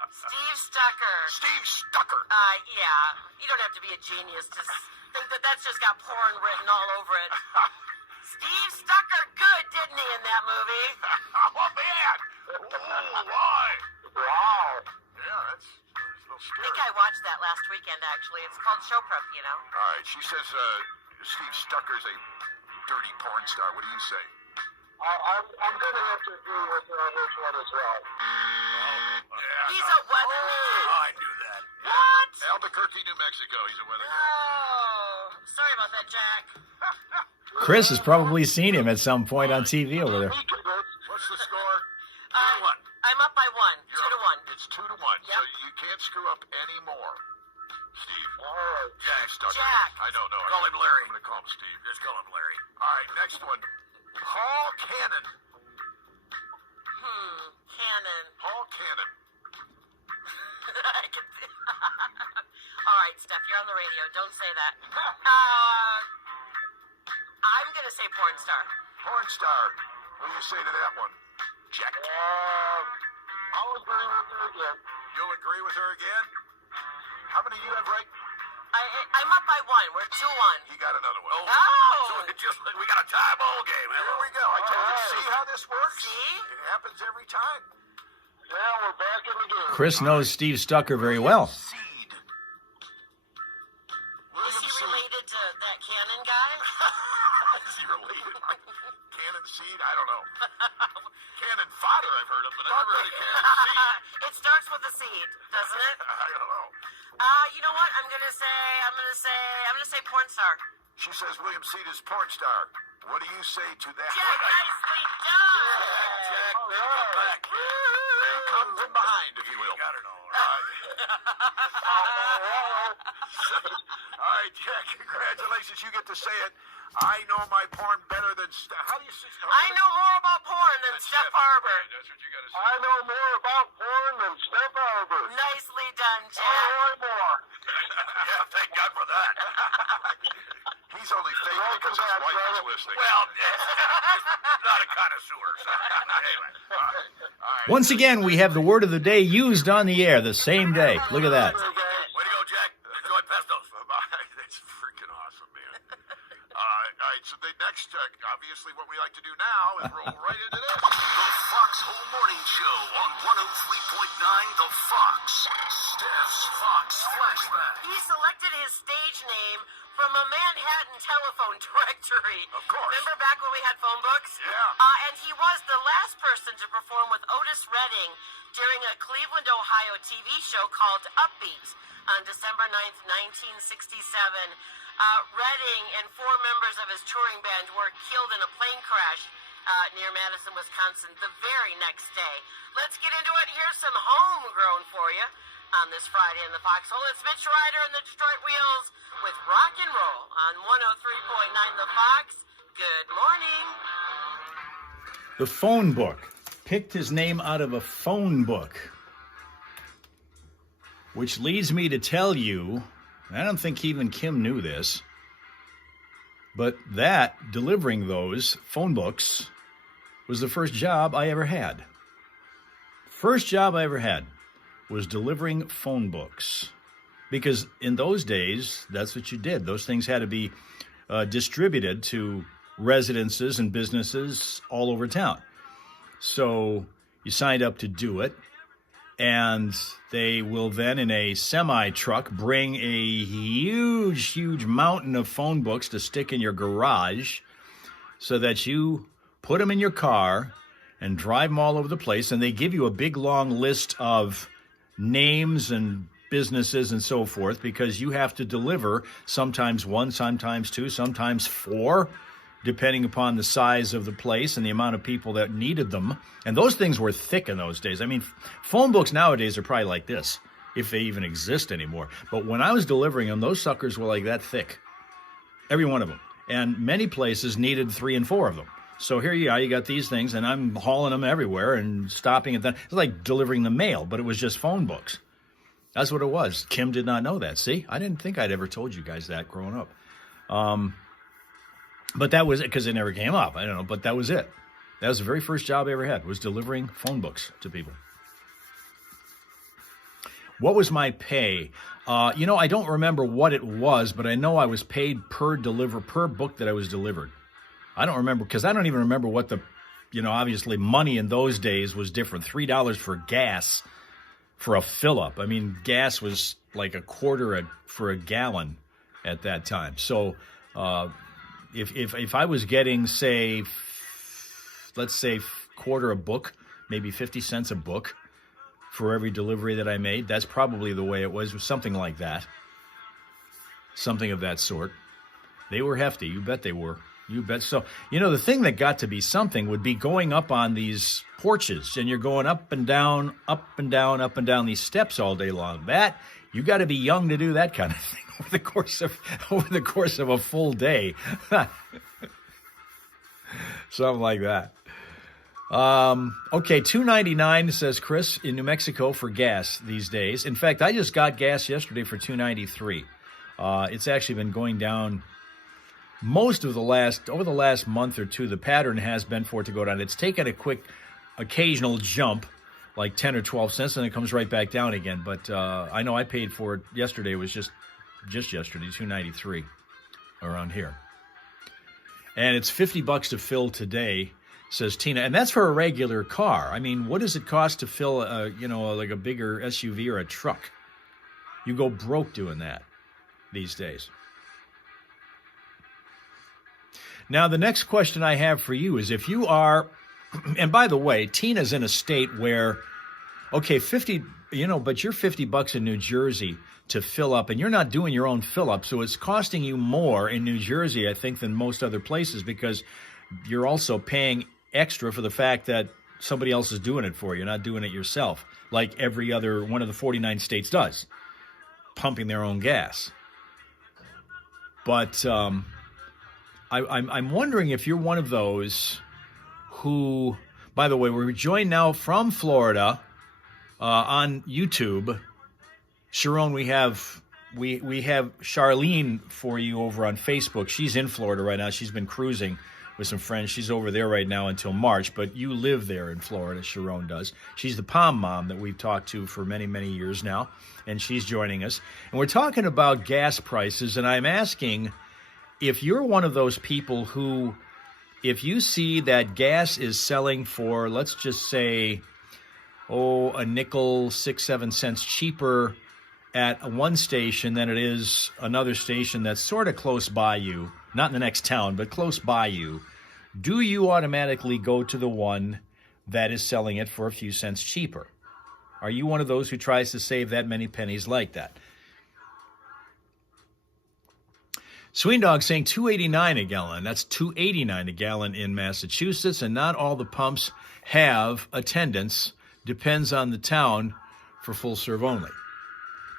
Steve Stucker. Steve Stucker. Yeah. You don't have to be a genius to think that that's just got porn written all over it. Steve Stucker good, didn't he, in that movie? Oh, man. Oh, why? Wow. Yeah, that's a little I scary. think I watched that last weekend, actually. It's called Show Prep, you know? All right, she says Steve Stucker's a dirty porn star. What do you say? I'm going to have to agree with her on this one as well. Yeah, He's a weatherman. Oh, I knew that. What? Albuquerque, New Mexico. He's a weatherman. Oh, sorry about that, Jack. Chris has probably seen him at some point on TV over there. What's the score? 2-1. I'm up by one. You're 2-1. It's 2-1. Yep. So you can't screw up any more, Steve. All right. Jack Stucker. Jack. I know. No. Call him Larry. I'm going to call him Steve. Just call him Larry. All right, next one. Paul Cannon. Cannon. Paul Cannon. I can All right, Steph, you're on the radio. Don't say that. I'm going to say porn star. Porn star. What do you say to that one? Jack. I'll agree with her again. You'll agree with her again? How many do you have right? I'm up by one. We're 2-1. He got another one. Oh. So it just we got a tie ball game. Here we go. I told you. right. See how this works? See? It happens every time. Yeah, we're back in the game. Chris knows Steve Stucker very well. Seed. Is William he Seed. related to that Cannon guy? Is he related? I Cannon seed? I don't know. Cannon fodder I've heard of, but I've never heard of cannon seed. It starts with a seed, doesn't it? I don't know. You know what? I'm gonna say porn star. She says William Seed is porn star. What do you say to that? Jack, nicely done. Jack, come back. Come from behind, if you will. Got it all right. All right, Jack, congratulations. You get to say it. I know my porn better than how do you say it? I know more about porn than Steph Harbor. That's what you got to say. I know more about porn than Steph Harbor. Nicely done, I Jack. know more. Yeah, thank God for that. He's only faking it because his wife is listening. Well, not a connoisseur. So. Anyway, all right. Once again, we have the word of the day used on the air the same day. Look at that. Way to go, Jack. Enjoy Pestos. That's freaking awesome, man. All right, so the next, obviously what we like to do now is roll right into this. The Foxhole Morning Show on 103.9 The Fox. Steph's Fox Flashback. He selected his stage name from a Manhattan telephone directory. Of course. Remember back when we had phone books? Yeah. And he was the last person to perform with Otis Redding during a Cleveland, Ohio TV show called Upbeat on December 9th, 1967. Redding and 4 members of his touring band were killed in a plane crash near Madison, Wisconsin the very next day. Let's get into it. Here's some homegrown for you on this Friday in the Foxhole. It's Mitch Ryder and the Detroit Wheels with Rock and Roll on 103.9 The Fox. Good morning. The phone book. Picked his name out of a phone book. Which leads me to tell you, I don't think even Kim knew this, but that, delivering those phone books, was the first job I ever had. First job I ever had was delivering phone books. Because in those days, that's what you did. Those things had to be distributed to residences and businesses all over town. So you signed up to do it, and they will then, in a semi-truck, bring a huge mountain of phone books to stick in your garage so that you put them in your car and drive them all over the place. And they give you a big, long list of names and businesses and so forth, because you have to deliver sometimes 1, sometimes 2, sometimes 4, depending upon the size of the place and the amount of people that needed them. And those things were thick in those days. I mean, phone books nowadays are probably like this, if they even exist anymore. But when I was delivering them, those suckers were like that thick, every one of them. And many places needed 3 and 4 of them. So here you are, you got these things, and I'm hauling them everywhere and stopping at them. It's like delivering the mail, but it was just phone books. That's what it was. Kim did not know that. See, I didn't think I'd ever told you guys that growing up. But that was it, because it never came up. I don't know, but that was it. That was the very first job I ever had, was delivering phone books to people. What was my pay? I don't remember what it was, but I know I was paid per book that I was delivered. I don't remember, because I don't even remember what obviously money in those days was different. $3 for gas for a fill-up. I mean, gas was like $0.25 for a gallon at that time. So if I was getting, say, let's say quarter a book, maybe 50 cents a book for every delivery that I made, that's probably the way it was something like that. Something of that sort. They were hefty. You bet they were. You bet. So, the thing that got to be something would be going up on these porches, and you're going up and down, up and down, up and down these steps all day long. That, you got to be young to do that kind of thing over the course of a full day. Something like that. Okay, $2.99, says Chris, in New Mexico for gas these days. In fact, I just got gas yesterday for $2.93. It's actually been going down over the last month or two. The pattern has been for it to go down. It's taken a quick occasional jump, like 10 or 12 cents, and it comes right back down again. But I know I paid for it yesterday. It was just yesterday, $2.93 around here. And it's $50 to fill today, says Tina. And that's for a regular car. I mean, what does it cost to fill like a bigger SUV or a truck? You go broke doing that these days. Now, the next question I have for you is if you are, and by the way, Tina's in a state where, okay, 50, but you're $50 in New Jersey to fill up, and you're not doing your own fill up, so it's costing you more in New Jersey, I think, than most other places because you're also paying extra for the fact that somebody else is doing it for you, not doing it yourself, like every other one of the 49 states does, pumping their own gas. But I'm wondering if you're one of those who, by the way, we're joined now from Florida on YouTube. Sharon, we have Charlene for you over on Facebook. She's in Florida right now. She's been cruising with some friends. She's over there right now until March, but you live there in Florida, Sharon does. She's the Palm Mom that we've talked to for many, many years now, and she's joining us. And we're talking about gas prices, and I'm asking if you're one of those people who, if you see that gas is selling for, let's just say, a nickel, 6-7 cents cheaper at one station than it is another station that's sort of close by you, not in the next town, but close by you, do you automatically go to the one that is selling it for a few cents cheaper? Are you one of those who tries to save that many pennies like that? Sween Dog saying $2.89 a gallon. That's $2.89 a gallon in Massachusetts, and not all the pumps have attendance. Depends on the town for full serve only.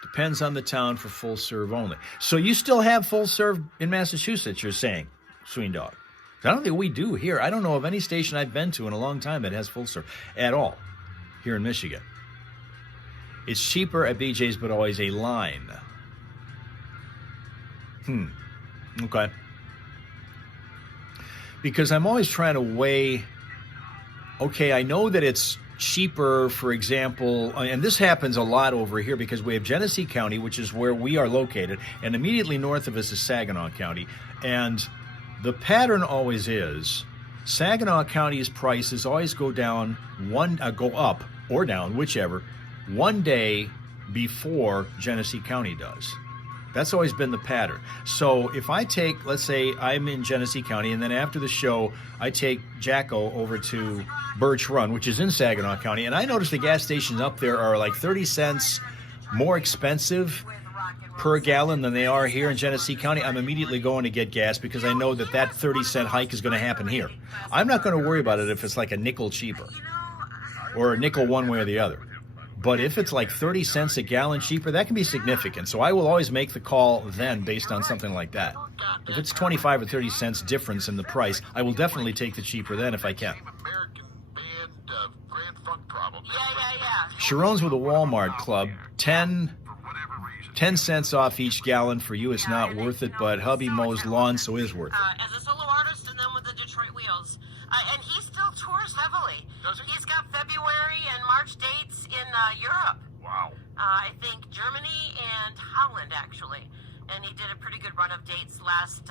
Depends on the town for full serve only. So you still have full serve in Massachusetts, you're saying, Sween Dog? I don't think we do here. I don't know of any station I've been to in a long time that has full serve at all here in Michigan. It's cheaper at BJ's, but always a line. Okay. Because I'm always trying to weigh, okay, I know that it's cheaper, for example, and this happens a lot over here because we have Genesee County, which is where we are located, and immediately north of us is Saginaw County. And the pattern always is Saginaw County's prices always go down go up or down, whichever, one day before Genesee County does. That's always been the pattern. So if I take, let's say I'm in Genesee County, and then after the show, I take Jacko over to Birch Run, which is in Saginaw County, and I notice the gas stations up there are like 30 cents more expensive per gallon than they are here in Genesee County. I'm immediately going to get gas because I know that 30-cent hike is going to happen here. I'm not going to worry about it if it's like a nickel cheaper or a nickel one way or the other. But if it's like 30 cents a gallon cheaper, that can be significant. So I will always make the call then based on something like that. If it's 25 or 30 cents difference in the price, I will definitely take the cheaper then if I can. Sharon's with a Walmart club, 10 cents off each gallon. For you, it's not worth it, but hubby mows lawn, so it is worth it. As a solo artist and then with the Detroit Wheels. And he still tours heavily. Does he? He's got February and March dates in Europe. Wow. I think Germany and Holland, actually. And he did a pretty good run of dates last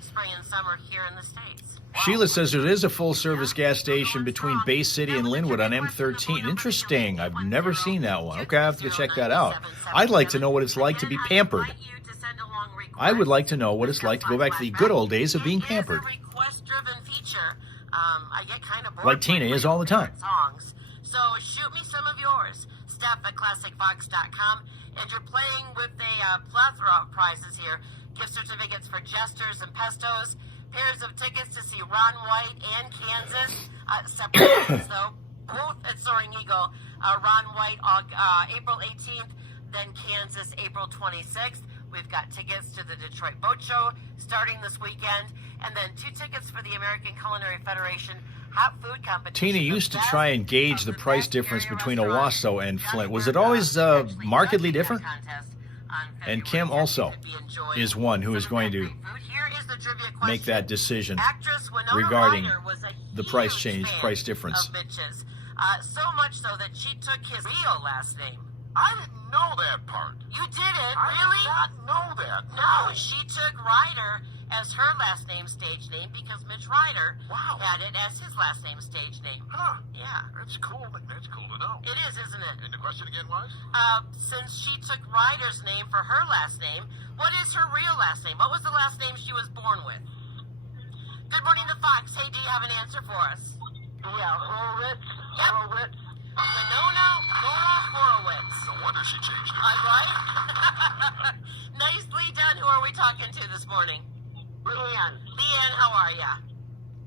spring and summer here in the States. Sheila says there is a full-service gas station between Bay City and Linwood on M13. Interesting. I've never seen that one. Okay, I have to check that out. I'd like to know what it's like to be pampered. I would like to know what it's like to go back to the good old days of being pampered. Request-driven feature. I get kind of bored Like Tina is all the time. Songs. So shoot me some of yours. Steph@ClassicFox.com. And you're playing with a plethora of prizes here. Gift certificates for Jesters and Pestos. Pairs of tickets to see Ron White and Kansas. Separate tickets, though. Both at Soaring Eagle. Ron White, April 18th. Then Kansas, April 26th. We've got tickets to the Detroit Boat Show starting this weekend. And then 2 tickets for the American Culinary Federation Hot Food Competition. Tina used to try and gauge the price difference between Owasso and Flint. Was it always markedly different? And Kim also is one who is going to make that decision regarding the price change, price difference. So much so that she took his real last name. I didn't know that part. You didn't? I Really? did not know that. No, she took Ryder as her last name stage name because Mitch Ryder had it as his last name stage name. Huh. Yeah. That's cool. That's cool to know. It is, isn't it? And the question again was? Since she took Ryder's name for her last name, what is her real last name? What was the last name she was born with? Good morning, the Fox. Hey, do you have an answer for us? Yeah, Horowitz. Yep. Horowitz. Winona Nora Horowitz. No wonder she changed it. I'm right. Nicely done. Who are we talking to this morning? Leanne. Leanne, how are ya?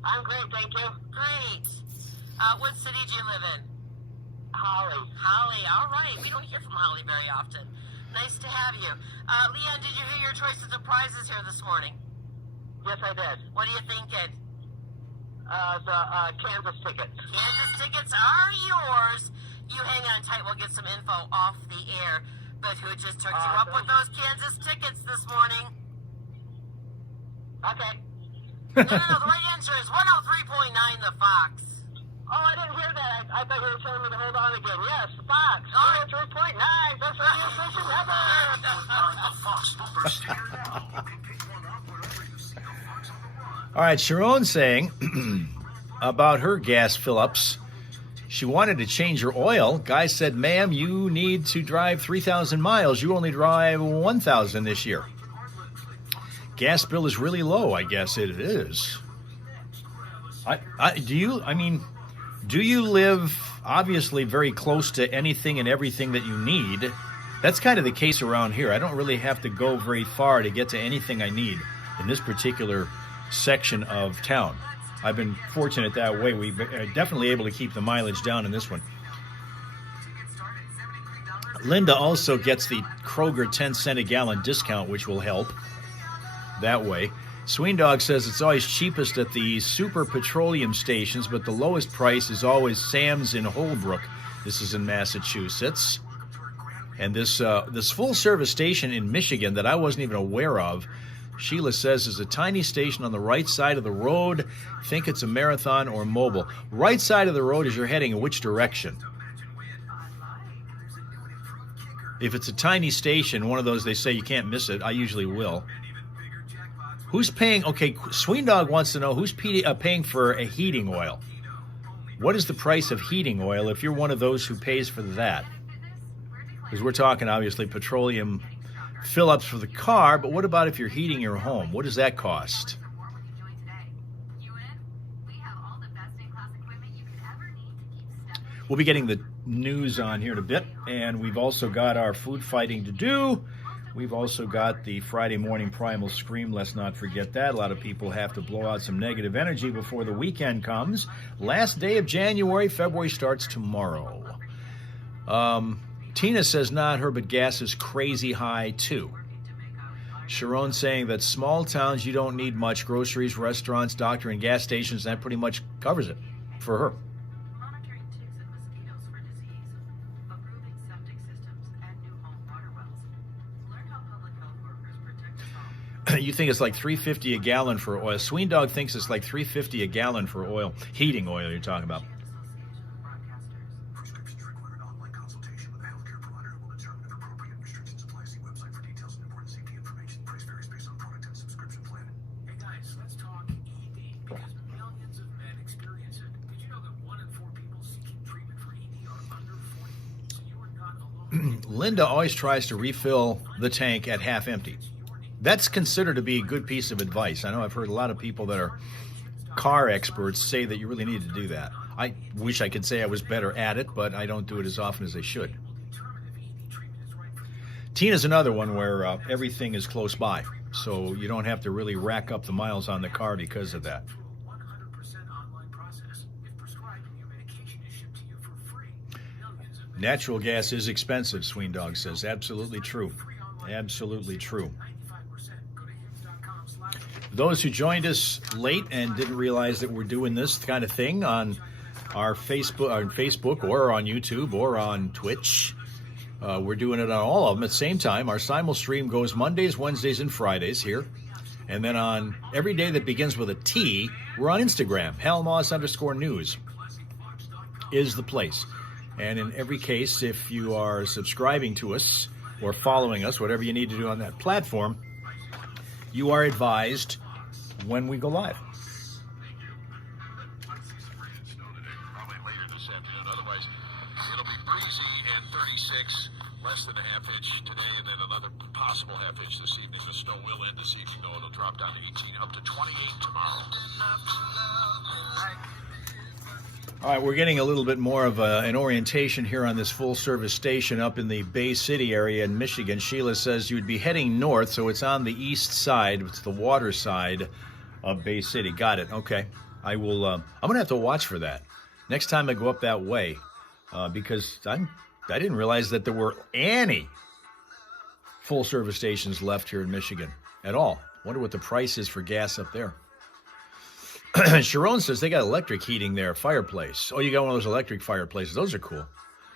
I'm great, thank you. Great. What city do you live in? Holly. Holly. All right. We don't hear from Holly very often. Nice to have you. Leanne, did you hear your choices of prizes here this morning? Yes, I did. What are you thinking? The Kansas tickets. Kansas tickets are yours. You hang on tight. We'll get some info off the air. But who just took you up with those Kansas tickets this morning? Okay. No. The right answer is 103.9 The Fox. Oh, I didn't hear that. I thought you were telling me to hold on again. Yes, the Fox. Oh. 103.9. Best radio station ever. The Fox bumper sticker now. You can pick one up wherever you see the Fox on the run. All right, Sharon saying about her gas fill-ups. She wanted to change her oil. Guy said, ma'am, you need to drive 3,000 miles. You only drive 1,000 this year. Gas bill is really low, I guess it is. Do you live obviously very close to anything and everything that you need? That's kind of the case around here. I don't really have to go very far to get to anything I need in this particular section of town. I've been fortunate that way. We've definitely able to keep the mileage down in this one. Linda also gets the Kroger 10-cent a gallon discount, which will help that way. Sweendog says it's always cheapest at the super petroleum stations, but the lowest price is always Sam's in Holbrook. This is in Massachusetts. And this full-service station in Michigan that I wasn't even aware of, Sheila says, is a tiny station on the right side of the road. Think it's a Marathon or Mobile. Right side of the road as you're heading in which direction? If it's a tiny station, one of those they say you can't miss it, I usually will. Who's paying? Okay, Sweendog wants to know who's paying for a heating oil. What is the price of heating oil if you're one of those who pays for that? Because we're talking, obviously, petroleum fill-ups for the car, but what about if you're heating your home? What does that cost? We'll be getting the news on here in a bit, and we've also got our food fighting to do. We've also got the Friday morning primal scream. Let's not forget that. A lot of people have to blow out some negative energy before the weekend comes. Last day of January. February starts tomorrow. Tina says not her, but gas is crazy high too. Sharon saying that small towns, you don't need much. Groceries, restaurants, doctor, and gas stations, that pretty much covers it for her. You think it's like $3.50 a gallon for oil. Sweendog thinks it's like $3.50 a gallon for oil. Heating oil you're talking about. Prescriptions require an online consultation with a healthcare provider who will determine if appropriate restrictions apply. See website for details and important safety information. Price varies based on product and subscription plan. Hey guys, let's talk ED because millions of men experience it. Did you know that 1 in 4 people seeking treatment for ED are under 40? So you are not alone. Linda always tries to refill the tank at half empty. That's considered to be a good piece of advice. I know I've heard a lot of people that are car experts say that you really need to do that. I wish I could say I was better at it, but I don't do it as often as I should. Tina's another one where everything is close by, so you don't have to really rack up the miles on the car because of that. 100% online process. If prescribed, your medication is shipped to you for free. Millions of Natural gas is expensive, Sweendog says. Absolutely true. Absolutely true. Those who joined us late and didn't realize that we're doing this kind of thing on our Facebook or on YouTube or on Twitch, we're doing it on all of them at the same time. Our simul stream goes Mondays, Wednesdays, and Fridays here. And then on every day that begins with a T, we're on Instagram. Hal Maas _news is the place. And in every case, if you are subscribing to us or following us, whatever you need to do on that platform, you are advised when we go live. Probably later this afternoon. Otherwise, it'll be breezy and 36 less than a half inch today, and then another possible half inch this evening. The snow will end this evening, though it'll drop down to 18, up to 28 tomorrow. All right, we're getting a little bit more of an orientation here on this full-service station up in the Bay City area in Michigan. Sheila says you'd be heading north, so it's on the east side. It's the water side of Bay City. Got it. Okay. I will. I'm going to have to watch for that next time I go up that way because I didn't realize that there were any full-service stations left here in Michigan at all. Wonder what the price is for gas up there. Sharon says they got electric heating there, fireplace. Oh, you got one of those electric fireplaces. Those are cool.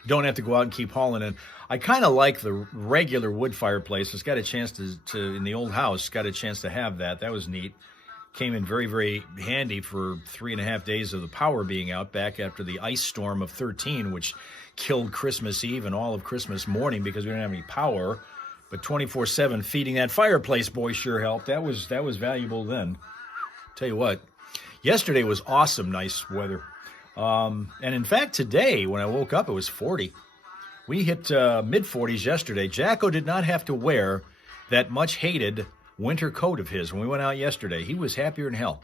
Don't have to go out and keep hauling in. I kind of like the regular wood fireplace. It's got a chance to in the old house, got a chance to have that. That was neat. Came in very, very handy for 3.5 days of the power being out back after the ice storm of 13, which killed Christmas Eve and all of Christmas morning because we didn't have any power. But 24/7 feeding that fireplace, boy, sure helped. That was valuable then. Tell you what. Yesterday was awesome, nice weather. And in fact, today, when I woke up, it was 40. We hit mid-40s yesterday. Jacko did not have to wear that much-hated winter coat of his when we went out yesterday. He was happier than hell.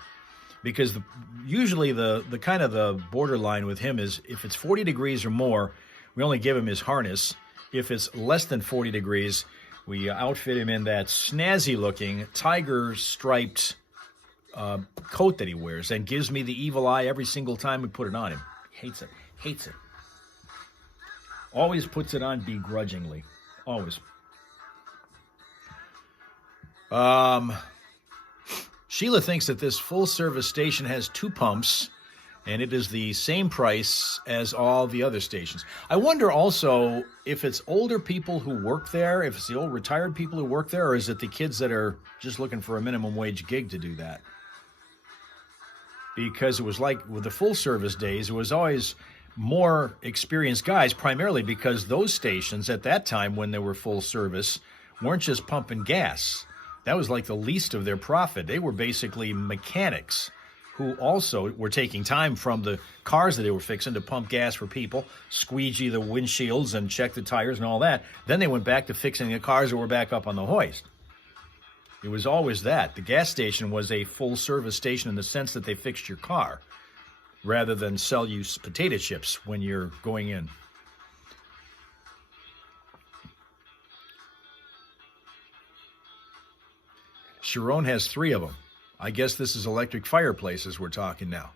Because usually the kind of the borderline with him is if it's 40 degrees or more, we only give him his harness. If it's less than 40 degrees, we outfit him in that snazzy-looking, tiger-striped coat that he wears and gives me the evil eye every single time we put it on him. Hates it. Hates it. Always puts it on begrudgingly. Always. Sheila thinks that this full-service station has 2 pumps, and it is the same price as all the other stations. I wonder also if it's older people who work there, if it's the old retired people who work there, or is it the kids that are just looking for a minimum wage gig to do that? Because it was like with the full-service days, it was always more experienced guys, primarily because those stations at that time when they were full service weren't just pumping gas. That was like the least of their profit. They were basically mechanics who also were taking time from the cars that they were fixing to pump gas for people, squeegee the windshields and check the tires and all that. Then they went back to fixing the cars that were back up on the hoist. It was always that. The gas station was a full-service station in the sense that they fixed your car rather than sell you potato chips when you're going in. Sharon has 3 of them. I guess this is electric fireplaces we're talking now.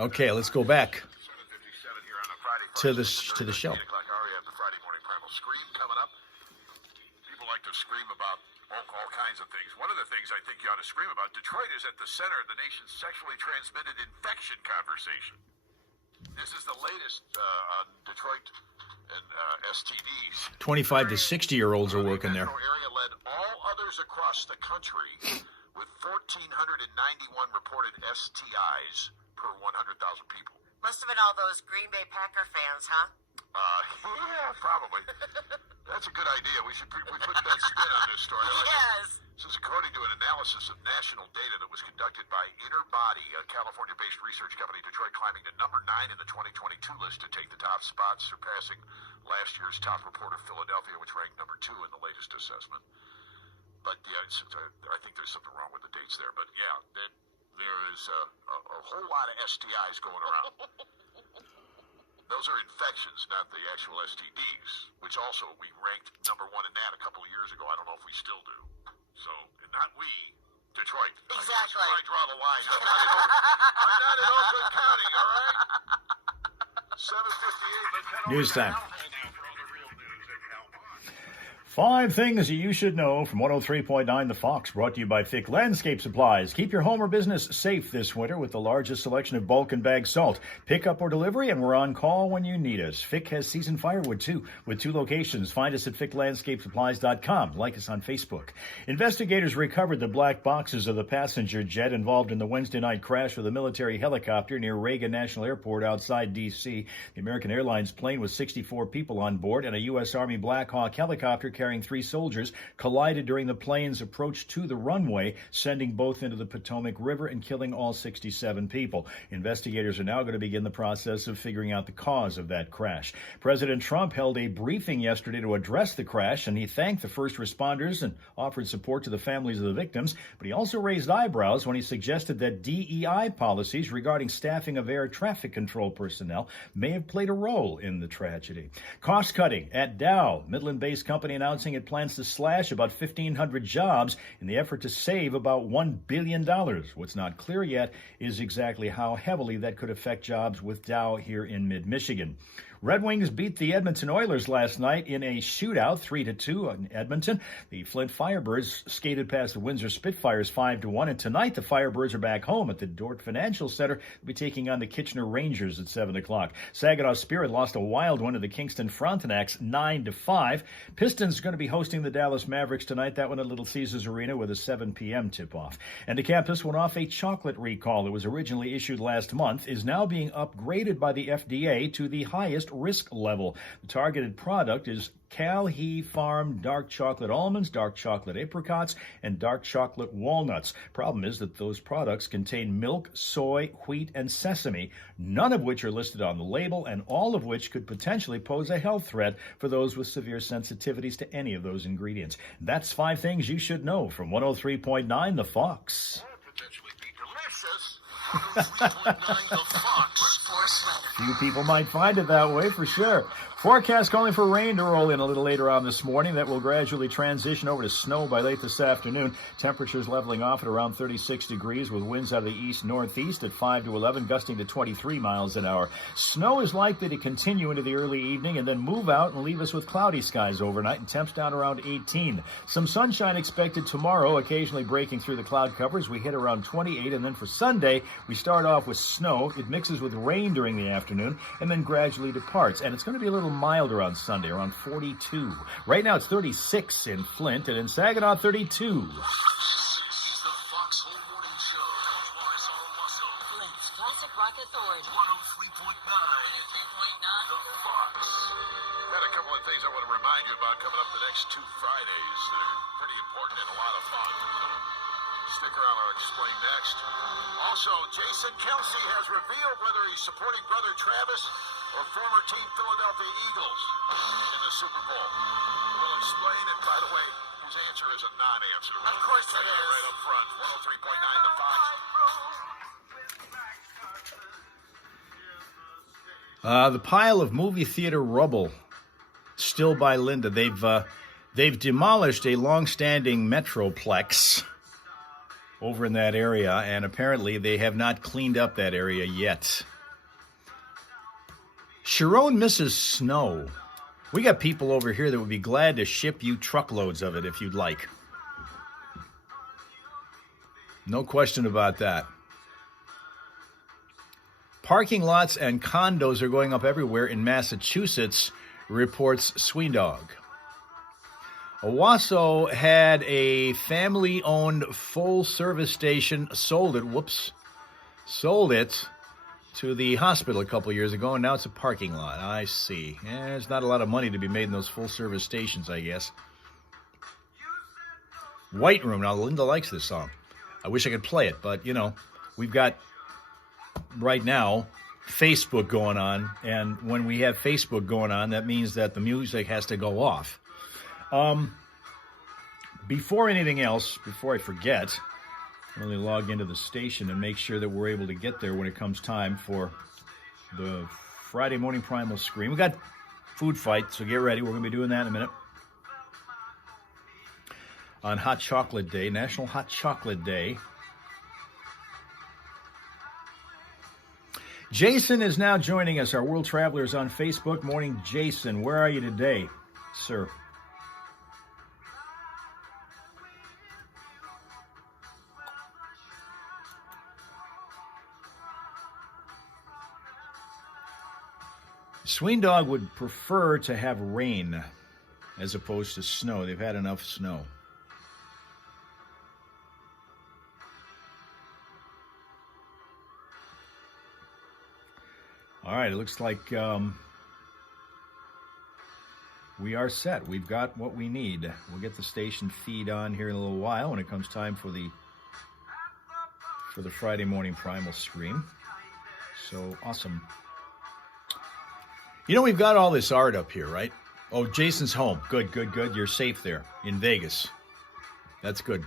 Okay, let's go back to the show. Scream about all kinds of things. One of the things I think you ought to scream about, Detroit is at the center of the nation's sexually transmitted infection conversation. This is the latest on Detroit and STDs. 25 to 60-year-olds are working there. The area led all others across the country with 1,491 reported STIs per 100,000 people. Must have been all those Green Bay Packer fans, huh? Yeah, probably. That's a good idea. We put that spin on this story. Yes. This is according to an analysis of national data that was conducted by Interbody, a California-based research company. Detroit climbing to number 9 in the 2022 list to take the top spot, surpassing last year's top reporter, Philadelphia, which ranked number 2 in the latest assessment. But yeah, I think there's something wrong with the dates there. But yeah, there is a whole lot of STIs going around. Those are infections, not the actual STDs, which also we ranked number 1 in that a couple of years ago. I don't know if we still do. So, not we, Detroit. Exactly. That's where I draw the line. I'm not in Oakland County, all right? 7:58. News time. Now for all the real news at Hal Maas. 5 things you should know from 103.9 The Fox, brought to you by Fick Landscape Supplies. Keep your home or business safe this winter with the largest selection of bulk and bag salt. Pick up or delivery, and we're on call when you need us. Fick has seasoned firewood, too, with 2 locations. Find us at ficklandscapesupplies.com. Like us on Facebook. Investigators recovered the black boxes of the passenger jet involved in the Wednesday night crash of the military helicopter near Reagan National Airport outside D.C. The American Airlines plane with 64 people on board and a U.S. Army Black Hawk helicopter carrying 3 soldiers collided during the plane's approach to the runway, sending both into the Potomac River and killing all 67 people. Investigators are now going to begin the process of figuring out the cause of that crash. President Trump held a briefing yesterday to address the crash, and he thanked the first responders and offered support to the families of the victims, but he also raised eyebrows when he suggested that DEI policies regarding staffing of air traffic control personnel may have played a role in the tragedy. Cost cutting at Dow, Midland-based company announcing it plans to slash about 1,500 jobs in the effort to save about $1 billion. What's not clear yet is exactly how heavily that could affect jobs with Dow here in mid-Michigan. Red Wings beat the Edmonton Oilers last night in a shootout, 3-2 in Edmonton. The Flint Firebirds skated past the Windsor Spitfires 5-1, and tonight the Firebirds are back home at the Dordt Financial Center. They'll be taking on the Kitchener Rangers at 7 o'clock. Saginaw Spirit lost a wild one to the Kingston Frontenacs 9-5. Pistons are going to be hosting the Dallas Mavericks tonight, that one at Little Caesars Arena with a 7 p.m. tip-off. And the campus went off a chocolate recall that was originally issued last month, is now being upgraded by the FDA to the highest risk level. The targeted product is Cal-He Farm dark chocolate almonds, dark chocolate apricots, and dark chocolate walnuts. Problem is that those products contain milk, soy, wheat, and sesame, none of which are listed on the label, and all of which could potentially pose a health threat for those with severe sensitivities to any of those ingredients. That's 5 things you should know from 103.9 The Fox. Potentially be delicious. 103.9 The Fox. Few people might find it that way, for sure. Forecast calling for rain to roll in a little later on this morning. That will gradually transition over to snow by late this afternoon. Temperatures leveling off at around 36 degrees with winds out of the east-northeast at 5 to 11, gusting to 23 miles an hour. Snow is likely to continue into the early evening and then move out and leave us with cloudy skies overnight and temps down around 18. Some sunshine expected tomorrow, occasionally breaking through the cloud covers. We hit around 28, and then for Sunday, we start off with snow. It mixes with rain during the afternoon and then gradually departs. And it's going to be a little milder on Sunday, around 42. Right now it's 36 in Flint, and in Saginaw 32. This is the Fox Home Morning Show. Flint's Classic Rock Authority. 103.9. The Fox. Got a couple of things I want to remind you about coming up the next 2 Fridays. They're pretty important and a lot of fun. Stick around, I'll explain next. Also, Jason Kelsey has revealed whether he's supporting brother Travis or former team Philadelphia Eagles in the Super Bowl. We'll explain it, by the way, whose answer is a non-answer. Of course it is. Right up front, 103.9 The Fox. The pile of movie theater rubble still by Linda. They've demolished a long-standing Metroplex over in that area, and apparently they have not cleaned up that area yet. Sharon misses snow. We got people over here that would be glad to ship you truckloads of it if you'd like. No question about that. Parking lots and condos are going up everywhere in Massachusetts, reports Sweendog. Owasso had a family-owned full-service station, sold it to the hospital a couple years ago, and now it's a parking lot. I see. Yeah, there's not a lot of money to be made in those full-service stations, I guess. White Room. Now, Linda likes this song. I wish I could play it, but, you know, we've got, right now, Facebook going on, and when we have Facebook going on, that means that the music has to go off. Before anything else, before I forget, let me log into the station and make sure that we're able to get there when it comes time for the Friday morning primal screen. We got food fight, so get ready. We're going to be doing that in a minute. On Hot Chocolate Day, National Hot Chocolate Day. Jason is now joining us. Our world traveler is on Facebook. Morning, Jason. Where are you today, sir? Sweendog would prefer to have rain as opposed to snow. They've had enough snow. All right, it looks like we are set. We've got what we need. We'll get the station feed on here in a little while when it comes time for the Friday morning primal stream. So awesome. You know, we've got all this art up here, right? Oh, Jason's home. Good. You're safe there in Vegas. That's good.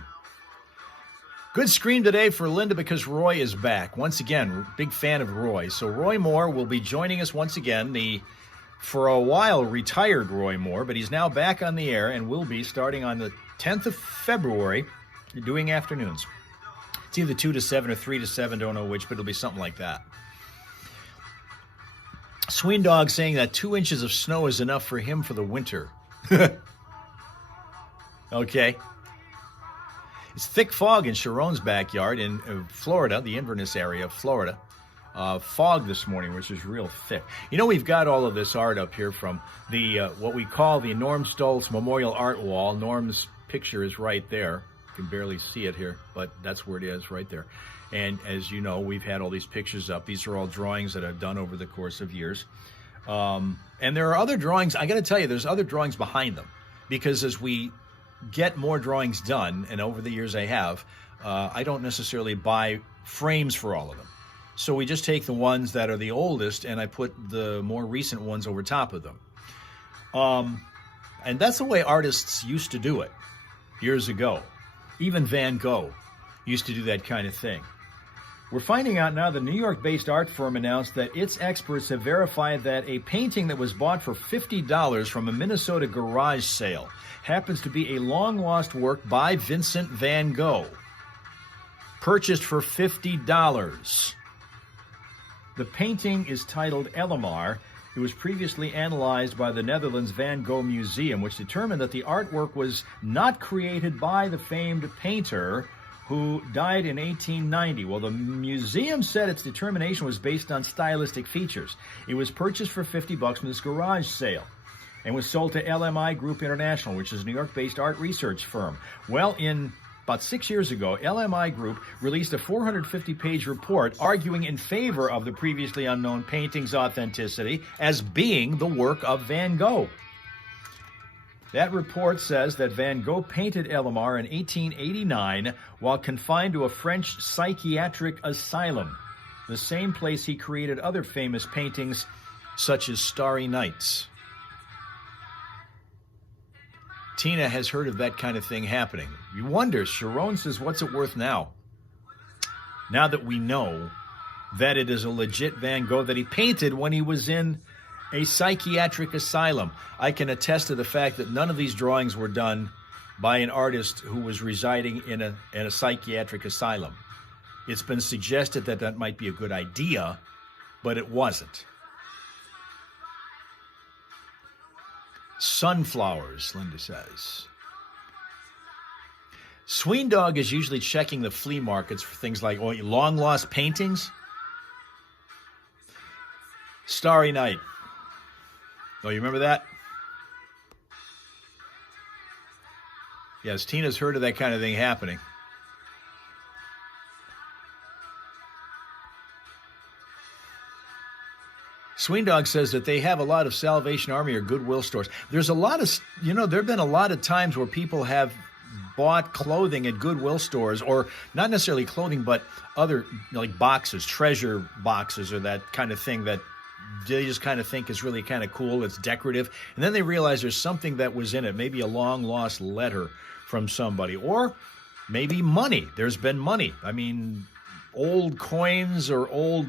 Good scream today for Linda because Roy is back. Once again, big fan of Roy. So Roy Moore will be joining us once again. For a while, retired Roy Moore, but he's now back on the air and will be starting on the 10th of February doing afternoons. It's either 2 to 7 or 3 to 7, don't know which, but it'll be something like that. Sween Dog saying that 2 inches of snow is enough for him for the winter. Okay. It's thick fog in Sharon's backyard in Florida, the Inverness area of Florida. Fog this morning, which is real thick. You know, we've got all of this art up here from the what we call the Norm Stoltz Memorial Art Wall. Norm's picture is right there. You can barely see it here, but that's where it is, right there. And as you know, we've had all these pictures up. These are all drawings that I've done over the course of years. And there are other drawings. I got to tell you, there's other drawings behind them. Because as we get more drawings done, and over the years I have, I don't necessarily buy frames for all of them. So we just take the ones that are the oldest and I put the more recent ones over top of them. And that's the way artists used to do it years ago. Even Van Gogh used to do that kind of thing. We're finding out now the New York-based art firm announced that its experts have verified that a painting that was bought for $50 from a Minnesota garage sale happens to be a long-lost work by Vincent van Gogh, purchased for $50. The painting is titled Elmar. It was previously analyzed by the Netherlands Van Gogh Museum, which determined that the artwork was not created by the famed painter who died in 1890. Well, the museum said its determination was based on stylistic features. It was purchased for $50 from this garage sale and was sold to LMI Group International, which is a New York-based art research firm. Well, in about 6 years ago, LMI Group released a 450-page report arguing in favor of the previously unknown painting's authenticity as being the work of Van Gogh. That report says that Van Gogh painted Elmar in 1889 while confined to a French psychiatric asylum, the same place he created other famous paintings such as Starry Nights. Tina has heard of that kind of thing happening. You wonder, Sharon says, what's it worth now? Now that we know that it is a legit Van Gogh that he painted when he was in a psychiatric asylum. I can attest to the fact that none of these drawings were done by an artist who was residing in a psychiatric asylum. It's been suggested that that might be a good idea, but it wasn't. Sunflowers, Linda says. Sween Dog is usually checking the flea markets for things like long-lost paintings. Starry Night. Oh, you remember that? Yes, Tina's heard of that kind of thing happening. Sween Dog says that they have a lot of Salvation Army or Goodwill stores. There's a lot of, there have been a lot of times where people have bought clothing at Goodwill stores, or not necessarily clothing, but other, like boxes, treasure boxes, or that kind of thing that they just kind of think is really kind of cool. It's decorative. And then they realize there's something that was in it, maybe a long-lost letter from somebody, or maybe money. There's been money. I mean, old coins or old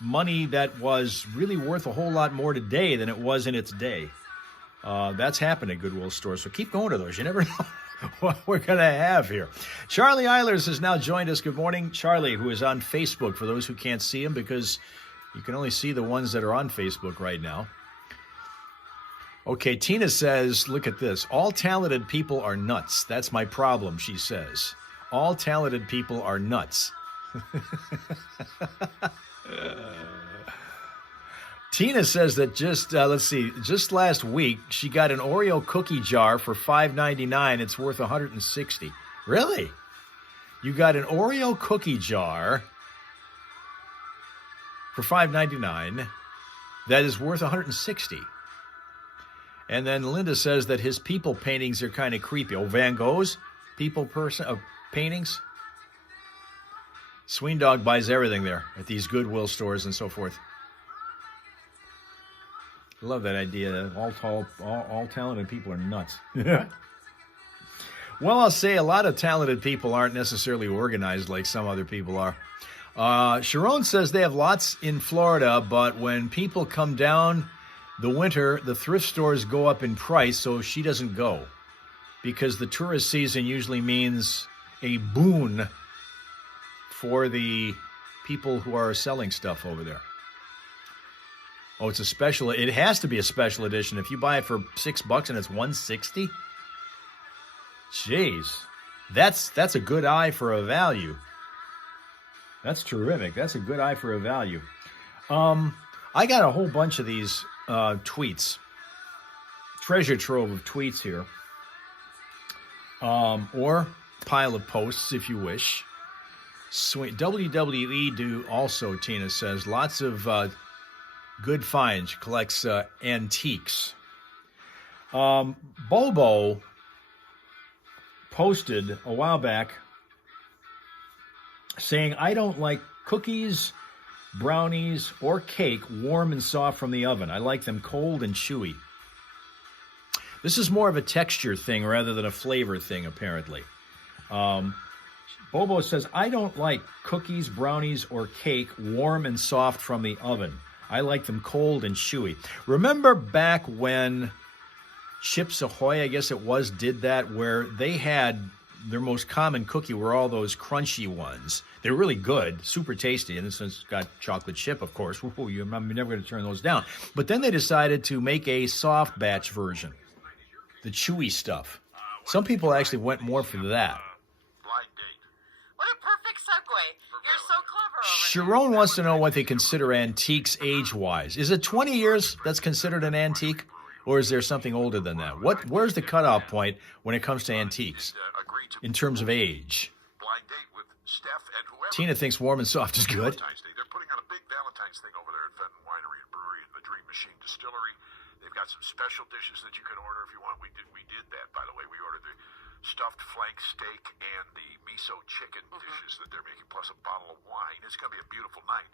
money that was really worth a whole lot more today than it was in its day. That's happened at Goodwill stores, so keep going to those. You never know what we're going to have here. Charlie Eilers has now joined us. Good morning, Charlie, who is on Facebook, for those who can't see him, because you can only see the ones that are on Facebook right now. Okay, Tina says, look at this. All talented people are nuts. That's my problem, she says. All talented people are nuts. Tina says that just last week she got an Oreo cookie jar for $5.99. It's worth $160. Really? You got an Oreo cookie jar for $5.99 that is worth $160. And then Linda says that his people paintings are kind of creepy. Oh, Van Gogh's paintings? Sween Dog buys everything there at these Goodwill stores and so forth. I love that idea. All talented people are nuts. Well, I'll say a lot of talented people aren't necessarily organized like some other people are. Sharon says they have lots in Florida, but when people come down the winter, the thrift stores go up in price, so she doesn't go. Because the tourist season usually means a boon for the people who are selling stuff over there. Oh, it's a special. It has to be a special edition. If you buy it for $6 and it's $160, jeez, that's a good eye for a value. That's terrific. That's a good eye for a value. I got a whole bunch of these tweets, treasure trove of tweets here, or pile of posts if you wish. WWE do also, Tina says, lots of good finds, collects antiques. Bobo posted a while back saying, I don't like cookies, brownies, or cake warm and soft from the oven. I like them cold and chewy. This is more of a texture thing rather than a flavor thing, apparently. Bobo says, I don't like cookies, brownies, or cake warm and soft from the oven. I like them cold and chewy. Remember back when Chips Ahoy, I guess it was, did that, where they had their most common cookie were all those crunchy ones. They're really good, super tasty, and this one's got chocolate chip, of course. Ooh, you're never going to turn those down. But then they decided to make a soft batch version, the chewy stuff. Some people actually went more for that. Blind date. What a perfect segue. You're so clever over Sharon wants to know what they consider antiques age-wise. Is it 20 years that's considered an antique? Or is there something older than that? Where's the cutoff point when it comes to antiques in terms of age? Blind date with Steph and whoever. Tina thinks warm and soft is good. Valentine's Day. They're putting on a big Valentine's thing over there at Fenton Winery and Brewery and the Dream Machine Distillery. They've got some special dishes that you can order if you want. We did that, by the way. We ordered the stuffed flank steak and the miso chicken dishes that they're making, plus a bottle of wine. It's going to be a beautiful night.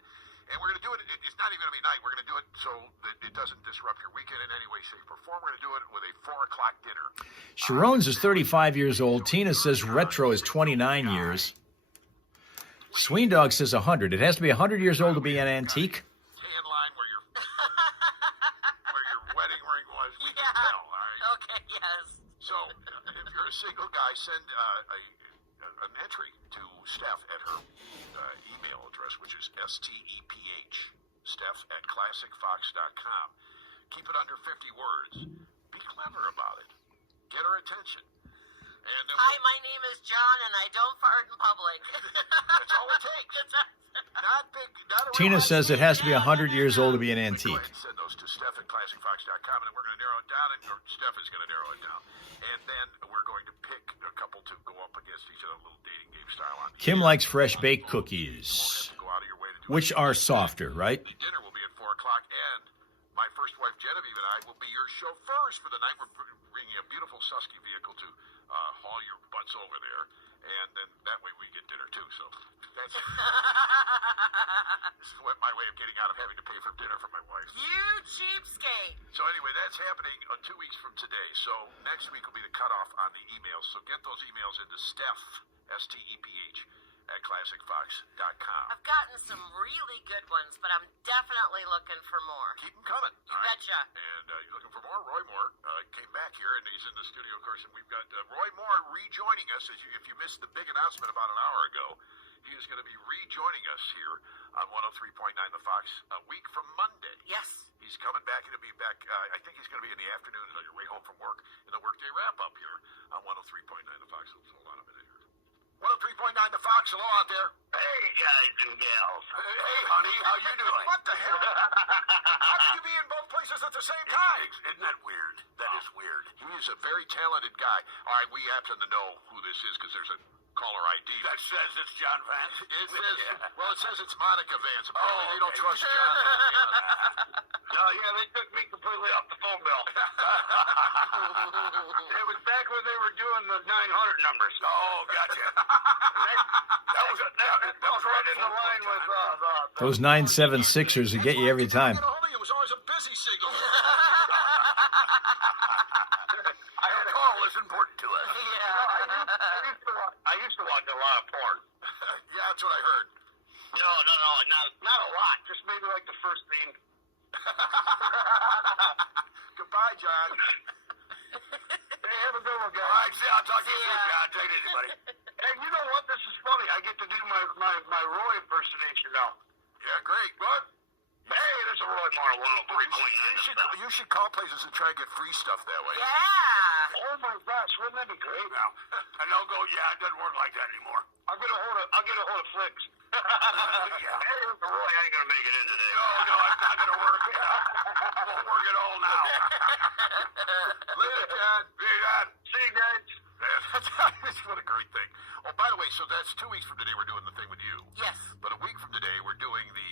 And we're going to do it. It's not even going to be night. We're going to do it so that it doesn't disrupt your weekend in any way, shape, or form. We're going to do it with a 4 o'clock dinner. Sharon's is 35 years old. Tina says retro is 29 years. Sween Dog says 100. It has to be 100 years old to be an antique. Tan line where your wedding ring was. We can Yeah. tell. All right. Okay, yes. So if you're a single guy, send an entry to Steph at her email address, which is STEPH, Steph@classicfox.com. Keep it under 50 words. Be clever about it. Get her attention. And then Hi, my name is John, and I don't fart in public. that's all it takes. Not big. Not a Tina real says it has to be 100 years old to be an Go antique. ahead and send those to Steph@classicfox.com, and then we're going to narrow it down, or Steph is going to narrow it down. And then we're going to pick a couple to go up against each other, a little dating game style. On Kim here. likes fresh baked You won't cookies, have to go out of your way to do which it. are softer, right? Dinner will be at 4 o'clock, and my first wife, Genevieve, and I will be your chauffeurs for the night. We're bringing a beautiful Susky vehicle to haul your butts over there, and then that way we get dinner, too. So that's this is my way of getting out of having to pay for dinner for my wife. You cheapskate. So anyway, that's happening 2 weeks from today. So next week will be the cutoff on the emails. So get those emails into Steph, STEPH, @classicfox.com. I've gotten some really good ones, but I'm definitely looking for more. Keep them coming. You all right? betcha. And you're looking for more? Roy Moore came back here, and he's in the studio, of course. And we've got Roy Moore rejoining us. If you missed the big announcement about an hour ago, he is going to be rejoining us here on 103.9 The Fox a week from Monday. Yes. He's coming back, and he'll be back. I think he's going to be in the afternoon on your way home from work in the workday wrap-up here on 103.9 The Fox. Hold on a minute here. 103.9 The Fox. Hello out there. Hey, guys and gals. Hey, honey, how you doing? What the hell? How can you be in both places at the same time? Isn't that weird? That is weird. He is a very talented guy. All right, we happen to know who this is because there's a caller ID. That says it's John Vance. It says, well, it says it's Monica Vance. Apparently they don't okay. trust John. No, yeah, they took me completely off the phone bill. It was back when they were doing the 900 numbers. Oh, gotcha. That was right in the line with Those 976ers will get you every time. It was always a busy signal. Your call is important to us. I used to watch a lot of porn. Yeah, that's what I heard. No, not a lot. Just maybe like the first scene. Goodbye, John. Hey, have a good one, guys. All right, see, I'll talk to you soon, John. Take it easy, buddy. Hey, you know what? This is funny. I get to do my Roy impersonation now. Yeah, great. What? Hey, there's a Roy Marl 103.9. You should call places and try and get free stuff that way. Yeah. Oh my gosh, wouldn't that be great? Now, and they'll go, yeah, it doesn't work like that anymore. I'll get a hold of Flicks. Yeah. Hey, Mr. Roy, I ain't gonna make it in today. No, it's not going to work. Won't work at all now. Later, John. See you, John. See you guys. What a great thing. Oh, by the way, so that's 2 weeks from today we're doing the thing with you. Yes. But a week from today we're doing the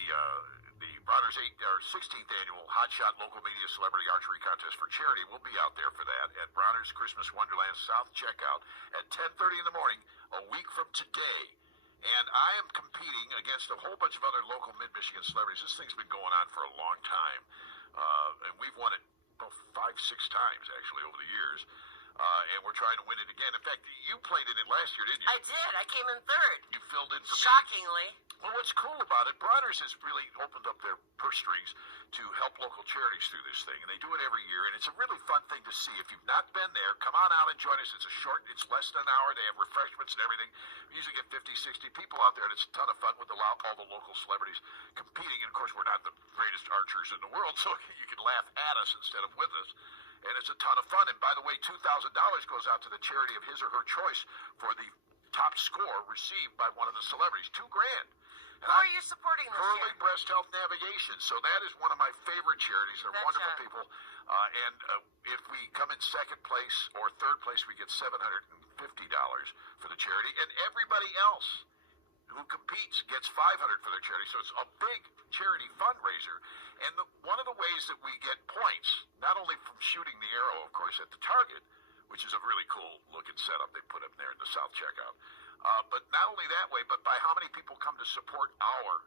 Bronner's 16th annual Hot Shot Local Media Celebrity Archery Contest for charity. We'll be out there for that at Bronner's Christmas Wonderland South Checkout at 10:30 in the morning a week from today. And I am competing against a whole bunch of other local mid-Michigan celebrities. This thing's been going on for a long time. And we've won it about 5-6 times, actually, over the years. And we're trying to win it again. In fact, you played in it last year, didn't you? I did. I came in third. You filled in for me. Shockingly. Well, what's cool about it, Bronner's has really opened up their purse strings to help local charities through this thing, and they do it every year, and it's a really fun thing to see. If you've not been there, come on out and join us. It's less than an hour. They have refreshments and everything. We usually get 50, 60 people out there, and it's a ton of fun with all the local celebrities competing. And, of course, we're not the greatest archers in the world, so you can laugh at us instead of with us. And it's a ton of fun. And, by the way, $2,000 goes out to the charity of his or her choice for the top score received by one of the celebrities. $2,000. Who are you supporting this Hurley year? Breast Health Navigation. So that is one of my favorite charities. They're Betcha. wonderful people. And if we come in second place or third place, we get $750 for the charity. And everybody else who competes gets $500 for their charity. So it's a big charity fundraiser. And one of the ways that we get points, not only from shooting the arrow, of course, at the target, which is a really cool looking setup they put up there in the South Checkout, but not only that way, but by how many people come to support our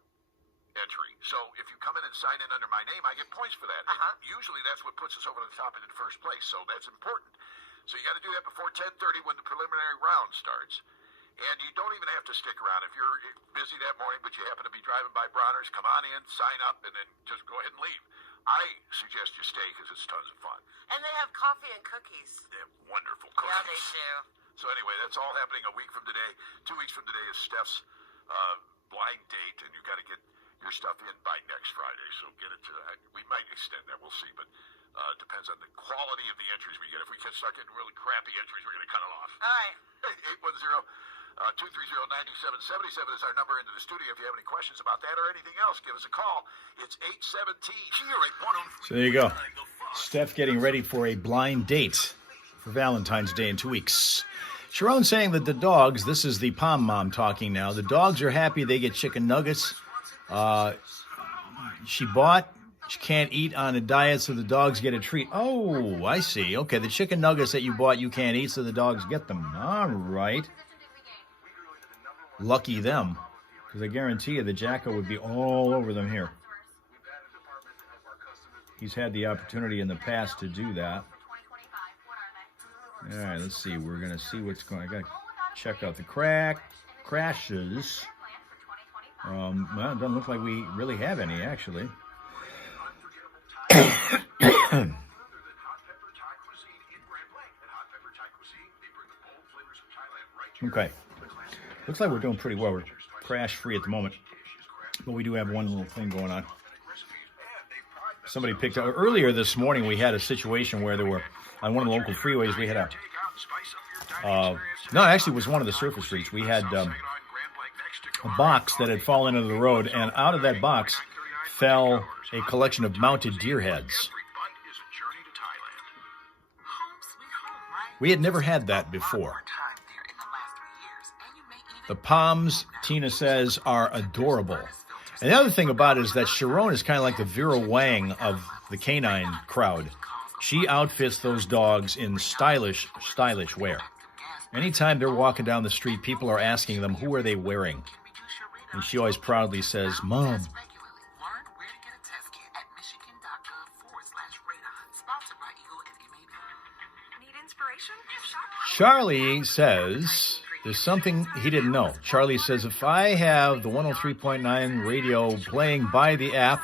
entry. So if you come in and sign in under my name, I get points for that. And usually that's what puts us over the top in the first place. So that's important. So you got to do that before 10:30 when the preliminary round starts. And you don't even have to stick around. If you're busy that morning, but you happen to be driving by Bronner's, come on in, sign up, and then just go ahead and leave. I suggest you stay because it's tons of fun. And they have coffee and cookies. They have wonderful cookies. Yeah, they do. So anyway, that's all happening a week from today. 2 weeks from today is Steph's blind date, and you've got to get your stuff in by next Friday. So get it to, we might extend that, we'll see, but depends on the quality of the entries we get. If we can start getting really crappy entries, we're going to cut it off. All right. 810-230-9777 is our number into the studio. If you have any questions about that or anything else, give us a call. It's 817 here at 103. So there you go. Steph getting ready for a blind date for Valentine's Day in 2 weeks. Sharon saying that the dogs, this is the Pom Mom talking now, the dogs are happy they get chicken nuggets. She can't eat on a diet, so the dogs get a treat. Oh, I see. Okay, the chicken nuggets that you bought you can't eat, so the dogs get them. All right. Lucky them, because I guarantee you the Jacko would be all over them here. He's had the opportunity in the past to do that. All right, let's see. We're going to see what's going on. I got to check out the crashes. Well, it doesn't look like we really have any, actually. Okay. Looks like we're doing pretty well. We're crash-free at the moment. But we do have one little thing going on. Somebody picked up... Earlier this morning, we had a situation where there were... On one of the local freeways, we had a... no, actually, it was one of the surface streets. We had a box that had fallen into the road, and out of that box fell a collection of mounted deer heads. We had never had that before. The Poms, Tina says, are adorable. And the other thing about it is that Sharon is kind of like the Vera Wang of the canine crowd. She outfits those dogs in stylish wear. Anytime they're walking down the street, people are asking them, who are they wearing? And she always proudly says, Mom. Charlie says there's something he didn't know. Charlie says, if I have the 103.9 radio playing by the app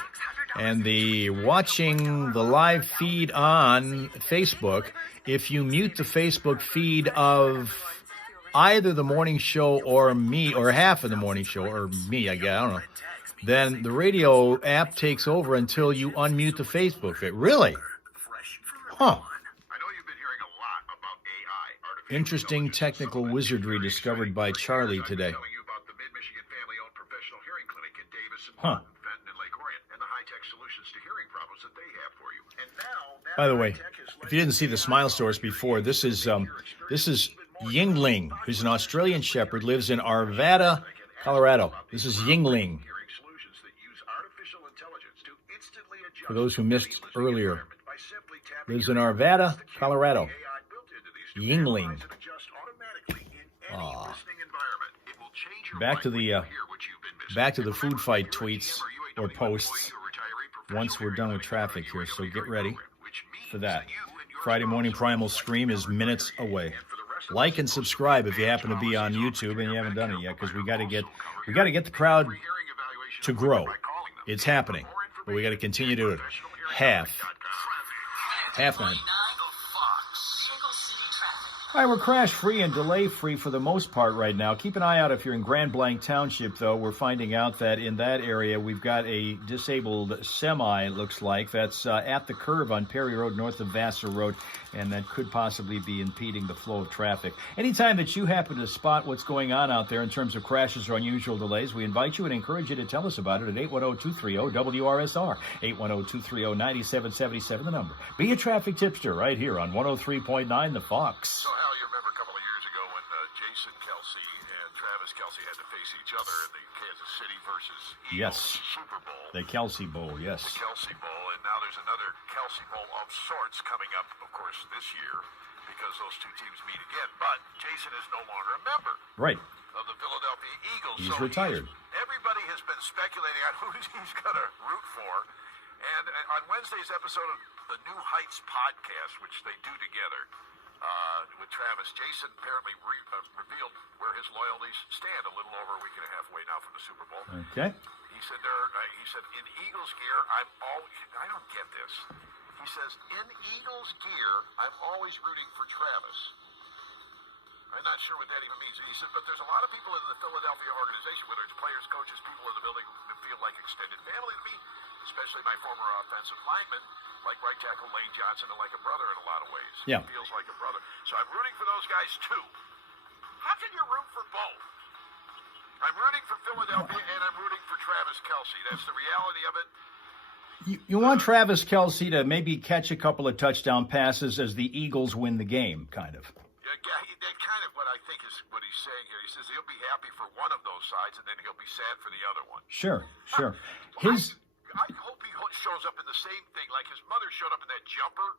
and the watching the live feed on Facebook, if you mute the Facebook feed of either the morning show or me, or half of the morning show, or me, I guess, I don't know, then the radio app takes over until you unmute the Facebook feed. Really? Huh. Interesting technical wizardry discovered by Charlie today. Huh. By the way, if you didn't see the Smile Source before, this is Yingling, who's an Australian Shepherd, lives in Arvada, Colorado. This is Yingling. For those who missed earlier, lives in Arvada, Colorado. Yingling. Back to the food fight tweets or posts once we're done with traffic here, so get ready for that. Friday Morning Primal Scream is minutes away. Like and subscribe if you happen to be on YouTube and you haven't done it yet, because we got to get the crowd to grow. It's happening, but we got to continue to do it. Half 9. All right, we're crash-free and delay-free for the most part right now. Keep an eye out if you're in Grand Blanc Township, though. We're finding out that in that area, we've got a disabled semi, it looks like. That's at the curve on Perry Road, north of Vassar Road, and that could possibly be impeding the flow of traffic. Anytime that you happen to spot what's going on out there in terms of crashes or unusual delays, we invite you and encourage you to tell us about it at 810-230-WRSR, 810-230-9777, the number. Be a traffic tipster right here on 103.9 The Fox. Yes. Super Bowl. The Kelsey Bowl, yes. The Kelsey Bowl, and now there's another Kelsey Bowl of sorts coming up, of course, this year, because those two teams meet again. But Jason is no longer a member of the Philadelphia Eagles. He's retired. Everybody has been speculating on who he's going to root for. And on Wednesday's episode of the New Heights podcast, which they do together with Travis, Jason apparently revealed where his loyalties stand a little over a week and a half away now from the Super Bowl. Okay. He said in Eagles gear, I don't get this. He says, in Eagles gear, I'm always rooting for Travis. I'm not sure what that even means. He said, but there's a lot of people in the Philadelphia organization, whether it's players, coaches, people in the building, that feel like extended family to me, especially my former offensive lineman, like right tackle Lane Johnson, and like a brother in a lot of ways. Yeah. He feels like a brother. So I'm rooting for those guys, too. How can you root for both? I'm rooting for Philadelphia, and I'm rooting for Travis Kelce. That's the reality of it. You want Travis Kelce to maybe catch a couple of touchdown passes as the Eagles win the game, kind of. Yeah, that's kind of what I think is what he's saying here. He says he'll be happy for one of those sides, and then he'll be sad for the other one. Sure. I hope he shows up in the same thing, like his mother showed up in that jumper.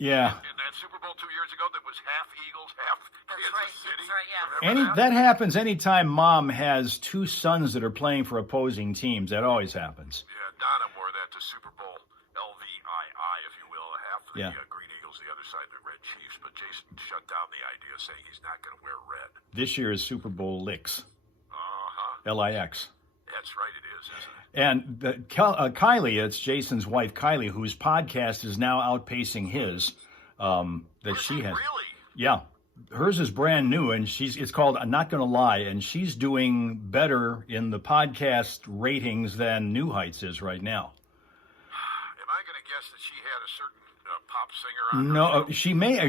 Yeah. In that Super Bowl 2 years ago that was half Eagles, half Kansas City. That's right, yeah. That happens anytime mom has two sons that are playing for opposing teams. That always happens. Yeah, Donna wore that to Super Bowl LVII, if you will, half the Green Eagles, the other side the Red Chiefs. But Jason shut down the idea, saying he's not going to wear red. This year is Super Bowl Licks. L-I-X. That's right, it is, isn't it? And Kylie, it's Jason's wife, Kylie, whose podcast is now outpacing his. That she has. Really? Yeah, hers is brand new, and it's called "I'm Not Gonna Lie," and she's doing better in the podcast ratings than New Heights is right now. Am I going to guess that she had a certain pop singer on? No,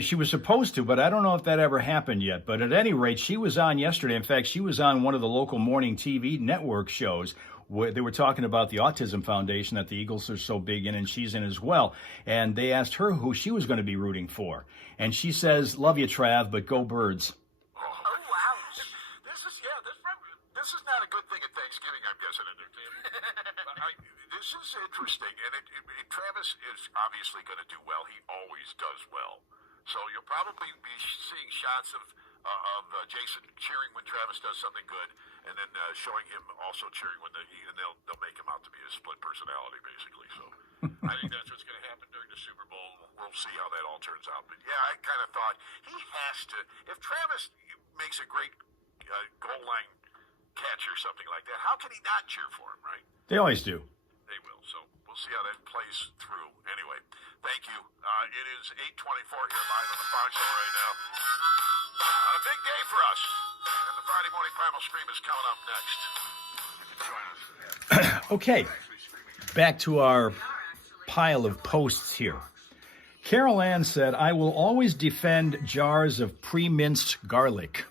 she was supposed to, but I don't know if that ever happened yet. But at any rate, she was on yesterday. In fact, she was on one of the local morning TV network shows. They were talking about the Autism Foundation that the Eagles are so big in, and she's in as well. And they asked her who she was going to be rooting for. And she says, love you, Trav, but go Birds. Oh, wow. This thing at Thanksgiving, I'm guessing. This is interesting, and Travis is obviously going to do well. He always does well. So you'll probably be seeing shots of Jason cheering when Travis does something good, and then showing him also cheering when and they'll make him out to be a split personality, basically. So I think that's what's going to happen during the Super Bowl. We'll see how that all turns out. But yeah, I kind of thought he has to. If Travis makes a great goal line catch or something like that, how can he not cheer for him, right? They always do. They will. So we'll see how that plays through. Anyway, thank you. It is 8:24 here live on the Fox Show right now. On a big day for us. And the Friday Morning Primal Scream is coming up next. Okay, back to our pile of posts here. Carol Ann said, I will always defend jars of pre-minced garlic.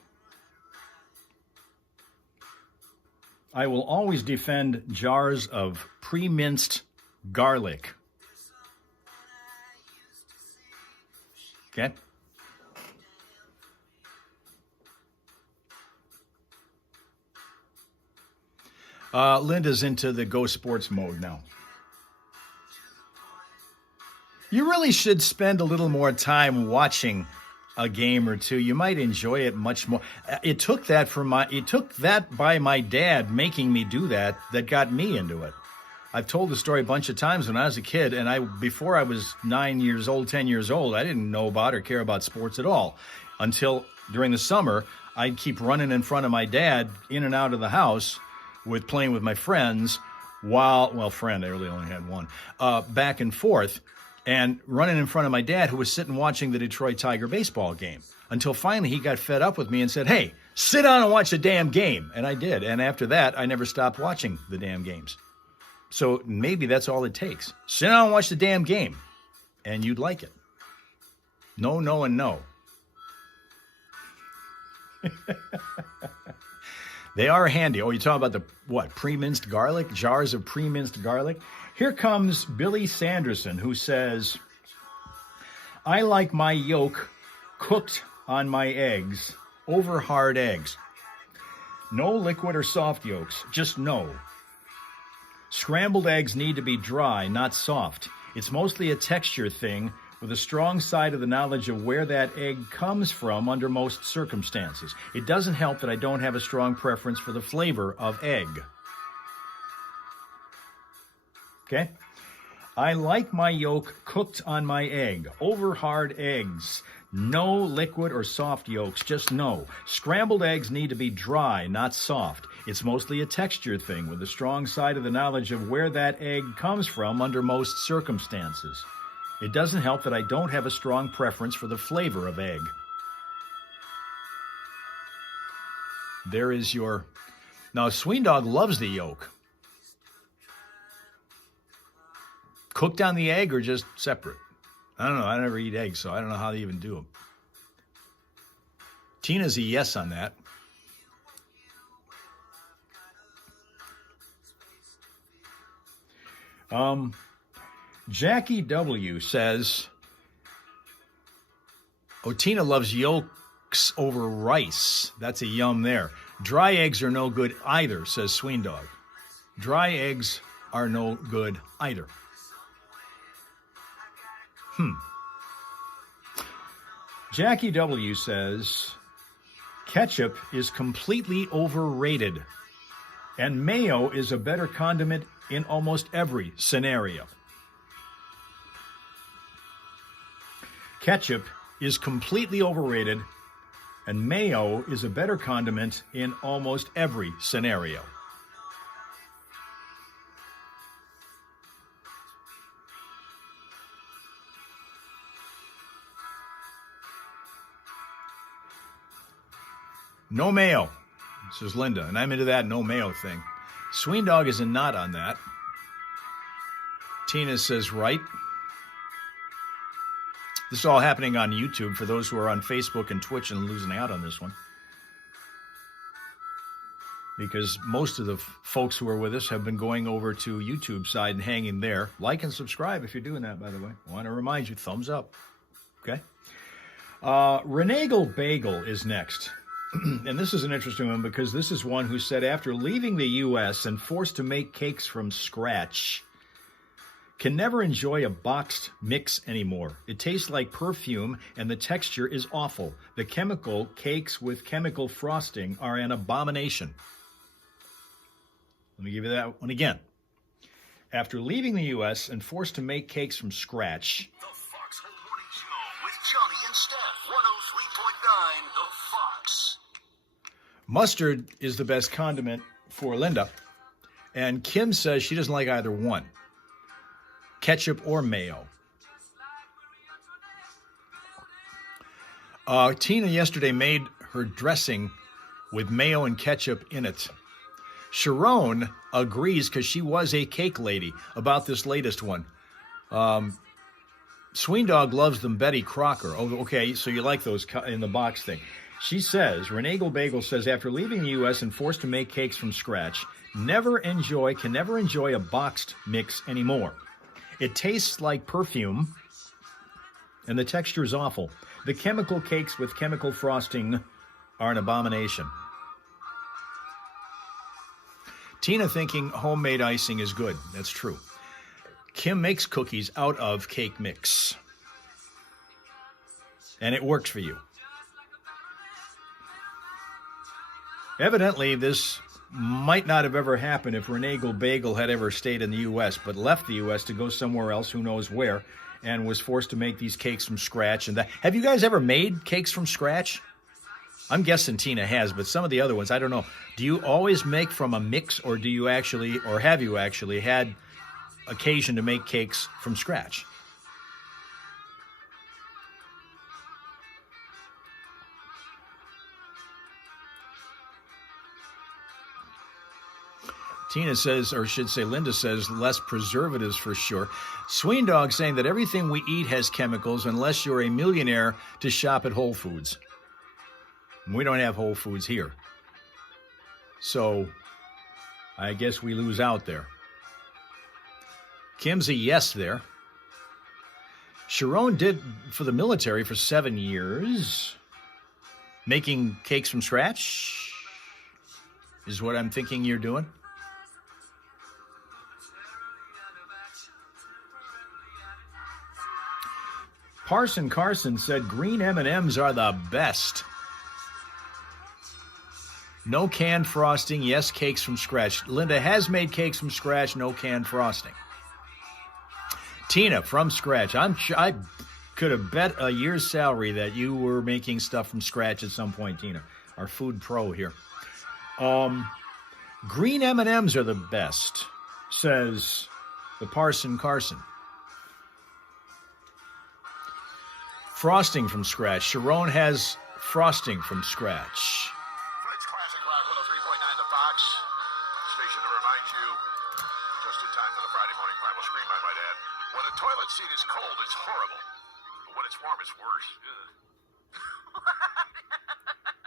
I will always defend jars of pre-minced garlic. Okay? Linda's into the Go Sports mode now. You really should spend a little more time watching a game or two. You might enjoy it much more. It took that by my dad making me do that got me into it. I've told the story a bunch of times when I was a kid, and before I was 9 years old, 10 years old, I didn't know about or care about sports at all until during the summer, I'd keep running in front of my dad in and out of the house with playing with my friends friend, I really only had one, back and forth, and running in front of my dad who was sitting watching the Detroit Tiger baseball game until finally he got fed up with me and said, hey, sit down and watch the damn game. And I did. And after that, I never stopped watching the damn games. So maybe that's all it takes. Sit down and watch the damn game, and you'd like it. No, no, and no. They are handy. Oh, you talking about pre-minced garlic? Jars of pre-minced garlic? Here comes Billy Sanderson, who says, I like my yolk cooked on my eggs over hard eggs. No liquid or soft yolks, just no. Scrambled eggs need to be dry, not soft. It's mostly a texture thing with a strong side of the knowledge of where that egg comes from under most circumstances. It doesn't help that I don't have a strong preference for the flavor of egg. Okay? I like my yolk cooked on my egg, over hard eggs. No liquid or soft yolks, just no. Scrambled eggs need to be dry, not soft. It's mostly a texture thing with a strong side of the knowledge of where that egg comes from under most circumstances. It doesn't help that I don't have a strong preference for the flavor of egg. There is your... Now, Sweendog loves the yolk. Cooked on the egg or just separate? I don't know. I never eat eggs, so I don't know how they even do them. Tina's a yes on that. Jackie W. says, Tina loves yolks over rice. That's a yum there. Dry eggs are no good either, says Sweendog. Dry eggs are no good either. Jackie W. says, ketchup is completely overrated, and mayo is a better condiment in almost every scenario. Ketchup is completely overrated, and mayo is a better condiment in almost every scenario. No mayo, says Linda, and I'm into that no mayo thing. Sweendog is a nut on that. Tina says right. This is all happening on YouTube for those who are on Facebook and Twitch and losing out on this one. Because most of the folks who are with us have been going over to YouTube side and hanging there. Like and subscribe if you're doing that, by the way. I want to remind you, thumbs up. Okay? Renagle Bagel is next. And this is an interesting one because this is one who said after leaving the U.S. and forced to make cakes from scratch, can never enjoy a boxed mix anymore. It tastes like perfume and the texture is awful. The chemical cakes with chemical frosting are an abomination. Let me give you that one again. After leaving the U.S. and forced to make cakes from scratch, The Foxhole Morning Show with Johnny and Steph. 103.9 The Fox. mustard is the best condiment for Linda. And Kim says she doesn't like either one, ketchup or mayo. Tina yesterday made her dressing with mayo and ketchup in it. Sharon agrees because she was a cake lady about this latest one. Sween Dog loves them Betty Crocker. Oh, okay, so you like those in the box thing. She says, Renee Bagel says, after leaving the U.S. and forced to make cakes from scratch, can never enjoy a boxed mix anymore. It tastes like perfume, and the texture is awful. The chemical cakes with chemical frosting are an abomination. Tina thinking homemade icing is good. That's true. Kim makes cookies out of cake mix. And it works for you. Evidently, this might not have ever happened if Renee Bagel had ever stayed in the U.S., but left the U.S. to go somewhere else, who knows where, and was forced to make these cakes from scratch. And have you guys ever made cakes from scratch? I'm guessing Tina has, but some of the other ones, I don't know. Do you always make from a mix, or have you actually had occasion to make cakes from scratch? Tina says, or should say Linda says, less preservatives for sure. Sween Dog saying that everything we eat has chemicals unless you're a millionaire to shop at Whole Foods. We don't have Whole Foods here. So I guess we lose out there. Kim's a yes there. Sharon did for the military for 7 years. Making cakes from scratch is what I'm thinking you're doing. Parson Carson said green M&Ms are the best. No canned frosting, yes, cakes from scratch. Linda has made cakes from scratch, no canned frosting. Tina, from scratch. I could have bet a year's salary that you were making stuff from scratch at some point, Tina. Our food pro here. Green M&Ms are the best, says the Parson Carson. Frosting from scratch. Sharon has frosting from scratch. Fridge Classic Rock 103.9 The Fox. Station to remind you, just in time for the Friday morning primal scream, I might add. When a toilet seat is cold, it's horrible. But when it's warm, it's worse.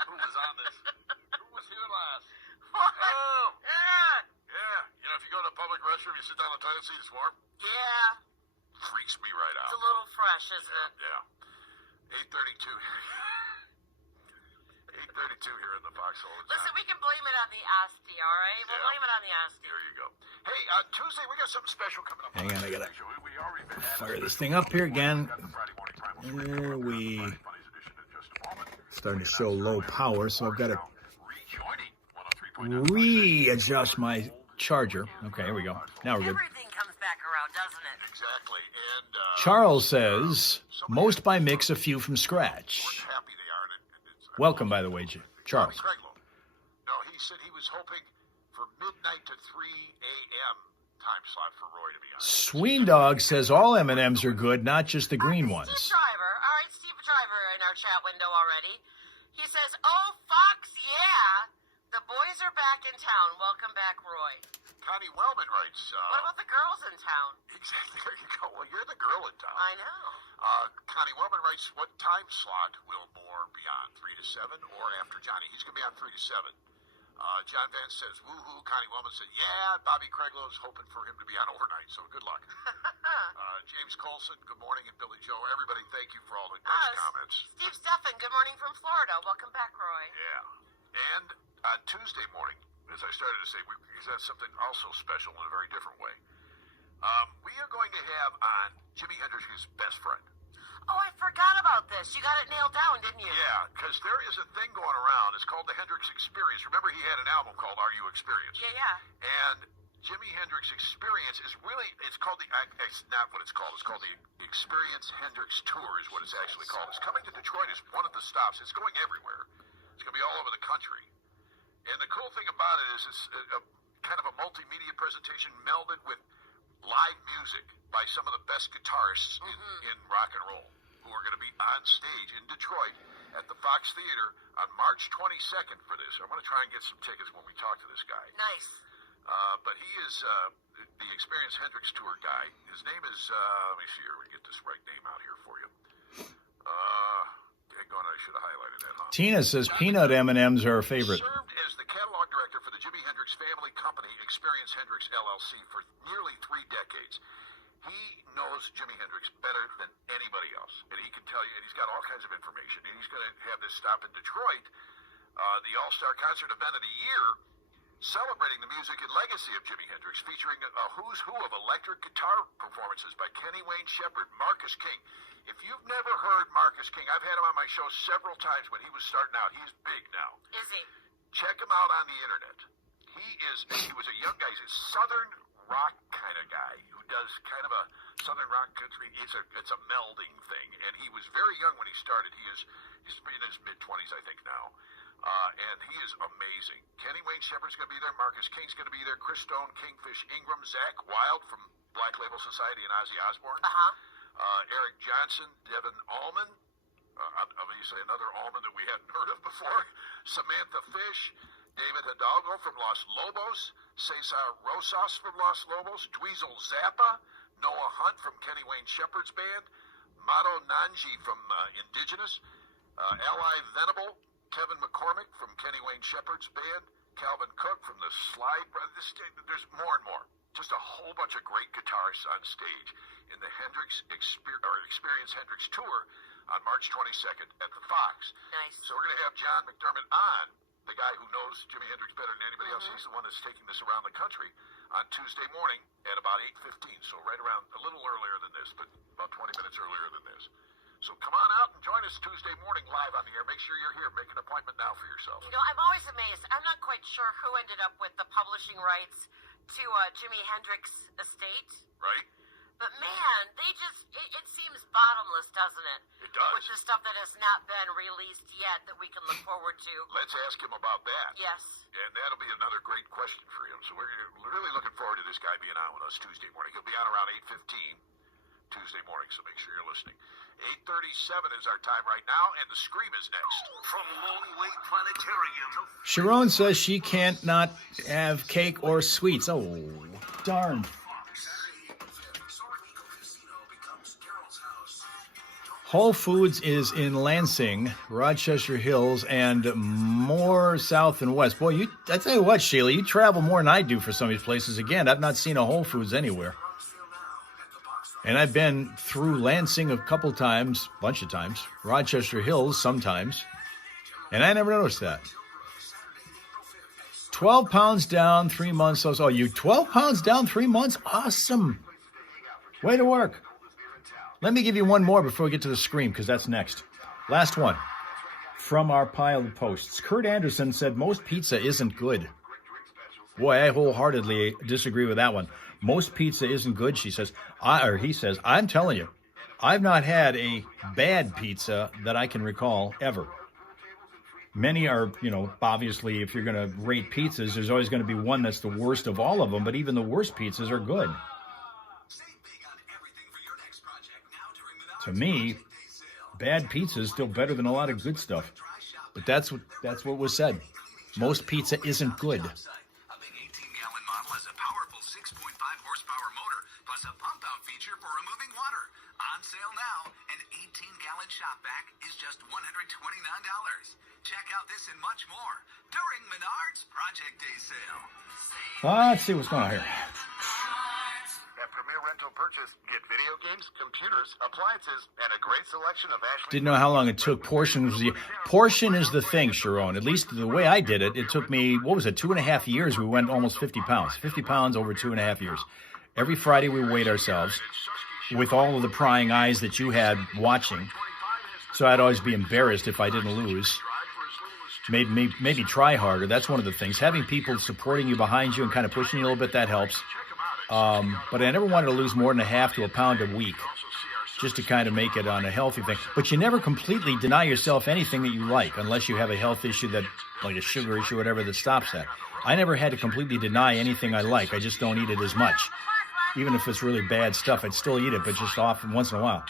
Who was on this? Who was here last? Oh! Yeah. You know, if you go to a public restroom, you sit down on the toilet seat, it's warm. Yeah. Freaks me right out. It's a little fresh, isn't it? Yeah. 8:32. 8:32 here in the Foxhole. Listen, we can blame it on the Asti, all right? We'll blame it on the Asti. There you go. Hey, Tuesday we got something special coming up. Hang on, I gotta We already been fire this thing up here again. There we starting to show low power, so I've got to readjust my charger. Okay, here we go. Now we're good. Everything comes back around, doesn't it? Exactly. And Charles says, most by mix, a few from scratch. happy they are. And it's, Welcome, by the way, Charles. No, he said he was hoping for midnight to 3 a.m. time slot for Roy to be on. Sween Dog says all M&Ms are good, not just the green ones. Steve Driver. All right, Steve Driver in our chat window already. He says, oh, Fox, yeah. The boys are back in town. Welcome back, Roy. Connie Wellman writes. What about the girls in town? Exactly. There you go. Well, you're the girl in town. I know. Connie Wellman writes, what time slot will Moore be on? 3 to 7 or after Johnny? He's going to be on 3 to 7. John Vance says, woohoo. Connie Wellman said, yeah. Bobby Craiglow is hoping for him to be on overnight, so good luck. Jay James Colson, good morning, and Billy Joe. Everybody, thank you for all the nice comments. Steve Steffen, good morning from Florida. Welcome back, Roy. Yeah. And on Tuesday morning, as I started to say, we have something also special in a very different way. We are going to have on Jimi Hendrix's best friend. Oh, I forgot about this. You got it nailed down, didn't you? Yeah, because there is a thing going around. It's called the Hendrix Experience. Remember, he had an album called Are You Experienced? Yeah. And Jimi Hendrix Experience is really, it's called it's not what it's called. It's called the Experience Hendrix Tour is what it's actually called. It's coming to Detroit as one of the stops. It's going everywhere. It's going to be all over the country. And the cool thing about it is it's a kind of a multimedia presentation melded with live music by some of the best guitarists in rock and roll who are going to be on stage in Detroit at the Fox Theater on March 22nd for this. I'm going to try and get some tickets when we talk to this guy. Nice. But he is the Experience Hendrix Tour guy. His name is, let me see here, we get this right name out here for you. I should have highlighted that, huh? Tina says peanut M&Ms are her favorite. Served as the catalog director for the Jimi Hendrix family company, Experience Hendrix LLC, for nearly 3 decades. He knows Jimi Hendrix better than anybody else, and he can tell you, and he's got all kinds of information. And he's going to have this stop in Detroit, the All-Star Concert event of the year, celebrating the music and legacy of Jimi Hendrix, featuring a who's who of electric guitar performances by Kenny Wayne Shepherd, Marcus King. If you've never heard Marcus King, I've had him on my show several times when he was starting out. He's big now. Is he? Check him out on the internet. He was a young guy. He's a southern rock kind of guy who does kind of a southern rock country. It's a melding thing. And he was very young when he started. He's in his mid-20s, I think, now. And he is amazing. Kenny Wayne Shepherd's going to be there. Marcus King's going to be there. Chris Stone, Kingfish Ingram, Zach Wilde from Black Label Society and Ozzy Osbourne. Eric Johnson, Devin Allman, obviously another Allman that we hadn't heard of before. Samantha Fish, David Hidalgo from Los Lobos, Cesar Rosas from Los Lobos, Dweezil Zappa, Noah Hunt from Kenny Wayne Shepherd's band, Mato Nanji from Indigenous, L.I. Venable, Kevin McCormick from Kenny Wayne Shepherd's band, Calvin Cook from the Slide Brothers. There's more and more. Just a whole bunch of great guitarists on stage in the Experience Hendrix Tour on March 22nd at the Fox. Nice. So we're going to have John McDermott on, the guy who knows Jimi Hendrix better than anybody else. He's the one that's taking this around the country on Tuesday morning at about 8:15. So right around a little earlier than this, but about 20 minutes earlier than this. So come on out and join us Tuesday morning live on the air. Make sure you're here. Make an appointment now for yourself. You know, I'm always amazed. I'm not quite sure who ended up with the publishing rights to Jimi Hendrix estate. Right? But man, it seems bottomless, doesn't it? It does. With the stuff that has not been released yet that we can look forward to. Let's ask him about that. Yes. And that'll be another great question for him. So we're really looking forward to this guy being on with us Tuesday morning. He'll be on around 8:15 Tuesday morning, so make sure you're listening. 8:37 is our time right now, and the Scream is next. From Longway Planetarium. Sharon says she can't not have cake or sweets. Oh, darn. Whole Foods is in Lansing, Rochester Hills, and more south and west. Boy, I tell you what, Sheila, you travel more than I do for some of these places. Again, I've not seen a Whole Foods anywhere. And I've been through Lansing a couple times, bunch of times, Rochester Hills sometimes, and I never noticed that. 12 pounds down, 3 months. Oh, you 12 pounds down, 3 months? Awesome. Way to work. Let me give you one more before we get to the Scream, because that's next. Last one from our pile of posts. Kurt Anderson said most pizza isn't good. Boy, I wholeheartedly disagree with that one. Most pizza isn't good, he says. I'm telling you, I've not had a bad pizza that I can recall ever. Many are, obviously, if you're going to rate pizzas, there's always going to be one that's the worst of all of them, but even the worst pizzas are good. To me, bad pizza is still better than a lot of good stuff. But that's what was said. Most pizza isn't good. A big 18-gallon model has a powerful 6.5 horsepower motor, plus a pump-out feature for removing water. On sale now, an 18-gallon shop vac is just $129. Check out this and much more during Menards Project Day Sale. Let's see what's going on here. At Premier Rental Purchase, get video games, computers, appliances, and a great selection of Ashley. Didn't know how long it took. Portion is the thing, Sharon. At least the way I did it, it took me, 2.5 years. We went almost 50 pounds. 50 pounds over 2.5 years. Every Friday we weighed ourselves with all of the prying eyes that you had watching. So I'd always be embarrassed if I didn't lose. Maybe try harder. That's one of the things. Having people supporting you behind you and kind of pushing you a little bit, that helps. But I never wanted to lose more than a half to a pound a week, just to kind of make it on a healthy thing. But you never completely deny yourself anything that you like, unless you have a health issue, that, like a sugar issue, whatever, that stops that. I never had to completely deny anything I like. I just don't eat it as much. Even if it's really bad stuff, I'd still eat it, but just often, once in a while.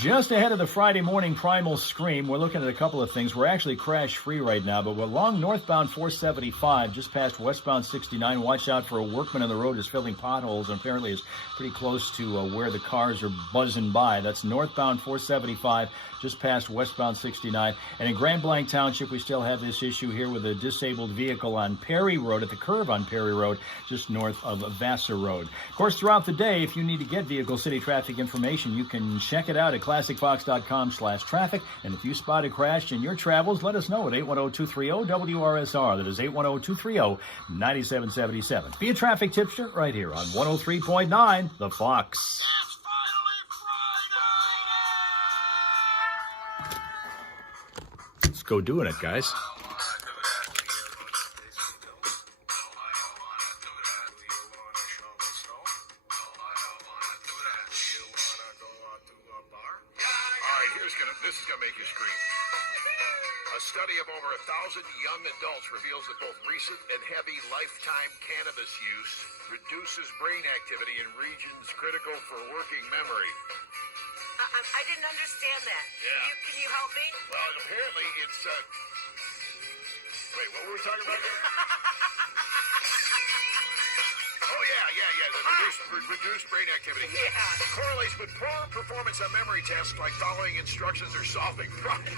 Just ahead of the Friday morning primal scream, we're looking at a couple of things. We're actually crash-free right now, but we're along northbound 475, just past westbound 69. Watch out for a workman on the road who's filling potholes and apparently is pretty close to where the cars are buzzing by. That's northbound 475, just past westbound 69. And in Grand Blanc Township, we still have this issue here with a disabled vehicle on Perry Road, at the curve on Perry Road, just north of Vassar Road. Of course, throughout the day, if you need to get Vehicle City traffic information, you can check it out at ClassicFox.com/traffic. And if you spot a crash in your travels, let us know at 810-230-WRSR. That is 810-230-9777. Be a traffic tipster right here on 103.9 The Fox. Let's go doing it, guys. This is going to make you scream. A study of over 1,000 young adults reveals that both recent and heavy lifetime cannabis use reduces brain activity in regions critical for working memory. I didn't understand that. Yeah. Can you help me? Well, apparently it's... Wait, what were we talking about here? Oh, yeah. The reduced brain activity. Yeah. Correlates with poor performance on memory tests like following instructions or solving problems.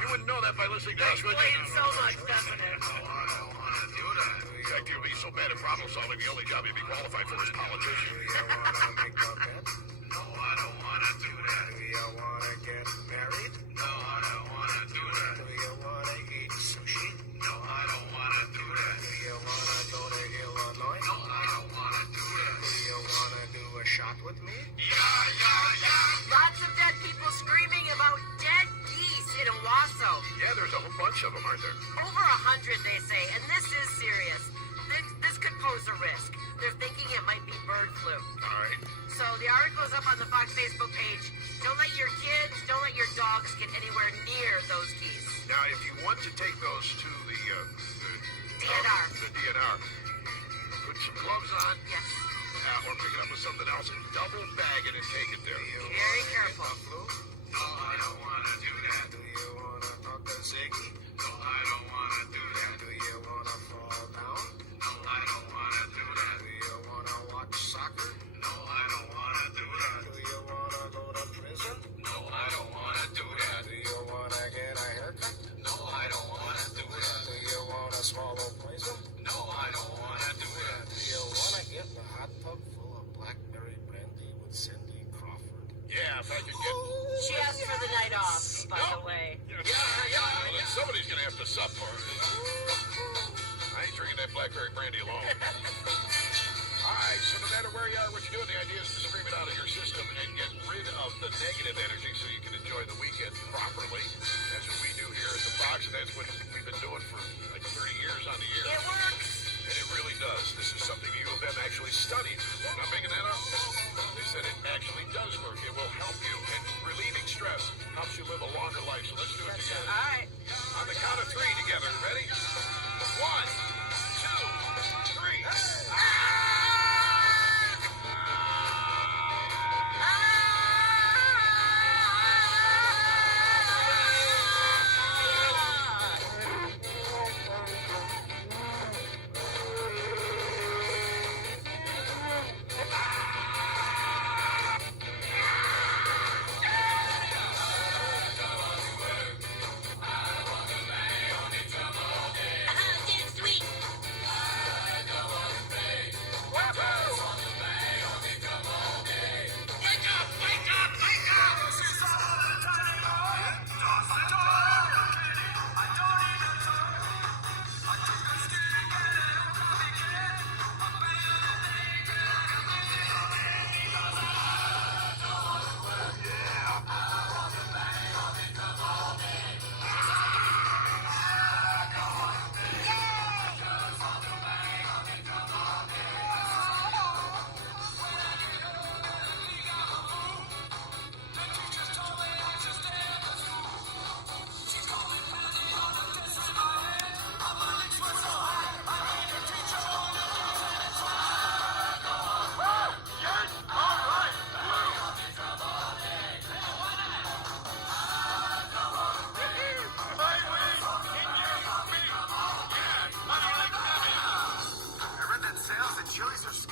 You wouldn't know that by listening to us, would you? Explains so much, doesn't it? In fact, you'd be so bad at problem solving, the only job you'd be qualified for is politician. No, I don't wanna do that. Do you wanna get married? No, I don't wanna do that. Do you wanna eat sushi? No, I don't wanna do that. Do you wanna go to Illinois? No, I don't wanna do that. Do you wanna do a shot with me? Yeah. Lots of dead people screaming about dead geese in Owasso. Yeah, there's a whole bunch of them, aren't there? Over 100, they say, and this is serious. This could pose a risk. They're thinking it might be bird flu. All right. So the article is up on the Fox Facebook page. Don't let your kids, don't let your dogs get anywhere near those geese. Now, if you want to take those to the DNR. The DNR, put some gloves on. Yes. Or pick it up with something else and double bag it and take it there. Very careful. No, I don't wanna do that. Do you wanna talk to Ziggy? No, I don't wanna do that. Do you wanna fall down? No, I don't wanna do that. Do you wanna watch soccer? No, I don't wanna do that. Do you wanna go to prison? No, I don't wanna do that. Do you wanna get a haircut? No, I don't wanna do that. Do you wanna swallow poison? No, I don't wanna do that. Do you wanna get in a hot tub full of blackberry brandy with Cindy Crawford? Yeah, if I could get... She asked for the night off, by the way. Yeah. Well, then somebody's going to have to sub for it. I ain't drinking that blackberry brandy alone. All right, so no matter where you are, what you're doing, the idea is to scream it out of your system and get rid of the negative energy so you can enjoy the weekend properly. That's what we do here at the Fox, and that's what we've been doing for like 30 years on the air. It works. And it really does. This is something U of M actually studied. I'm not making that up. They said it actually does work. It will help you. And relieving stress helps you live a longer life. So let's do it together. All right. On the count of three together. Ready? 1, 2, 3.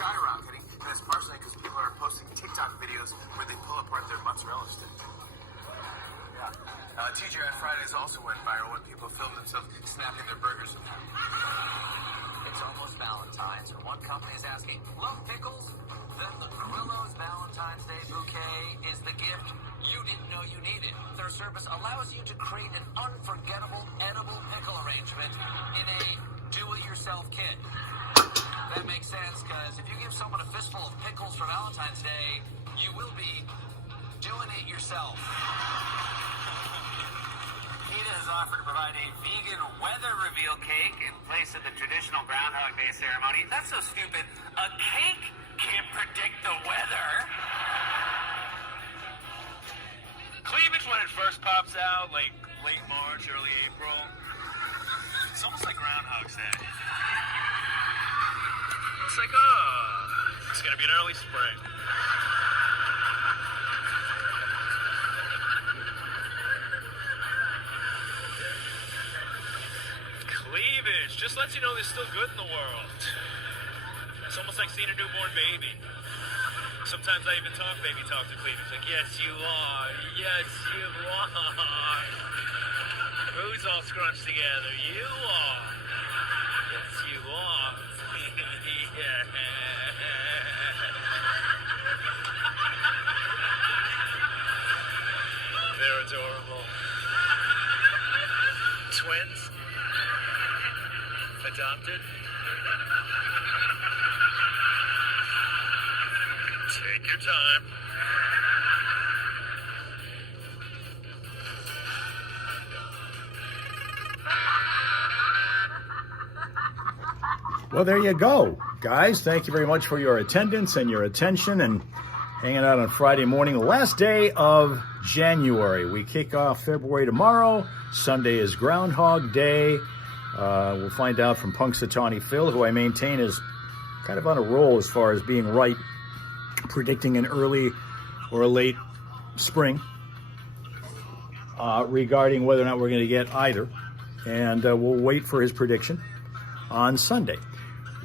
skyrocketing, and it's partially because people are posting TikTok videos where they pull apart their mozzarella stick. Yeah. TGI Fridays also went viral when people filmed themselves snapping their burgers in half. It's almost Valentine's, and one company is asking, love pickles? Then the Grillo's Valentine's Day bouquet is the gift you didn't know you needed. Their service allows you to create an unforgettable edible pickle arrangement in a do-it-yourself kit. That makes sense, because if you give someone a fistful of pickles for Valentine's Day, you will be doing it yourself. PETA has offered to provide a vegan weather reveal cake in place of the traditional Groundhog Day ceremony. That's so stupid. A cake can't predict the weather. Cleavage, when it first pops out, like late March, early April, it's almost like Groundhog's Day. It's like, oh, it's going to be an early spring. Cleavage just lets you know there's still good in the world. It's almost like seeing a newborn baby. Sometimes I even baby talk to cleavage. Like, yes, you are. Yes, you are. Who's all scrunched together? You are. Yes, you are. Yeah. They're adorable. Twins. Adopted. Take your time. Well, there you go, guys. Thank you very much for your attendance and your attention and hanging out on Friday morning, the last day of January. We kick off February tomorrow. Sunday is Groundhog Day. We'll find out from Punxsutawney Phil, who I maintain is kind of on a roll as far as being right, predicting an early or a late spring, regarding whether or not we're going to get either. And we'll wait for his prediction on Sunday.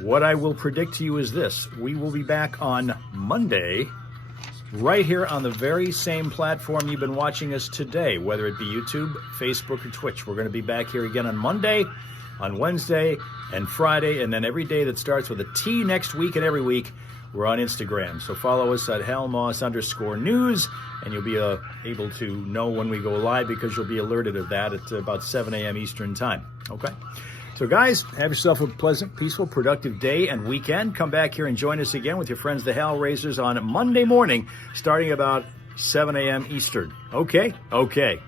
What I will predict to you is this. We will be back on Monday, right here on the very same platform you've been watching us today, whether it be YouTube, Facebook, or Twitch. We're going to be back here again on Monday, on Wednesday, and Friday, and then every day that starts with a T next week and every week, we're on Instagram. So follow us at Hal Maas _news, and you'll be able to know when we go live because you'll be alerted of that at about 7 a.m. Eastern Time. Okay? So guys, have yourself a pleasant, peaceful, productive day and weekend. Come back here and join us again with your friends, the Hal Raisers, on Monday morning, starting about 7 a.m. Eastern. Okay? Okay.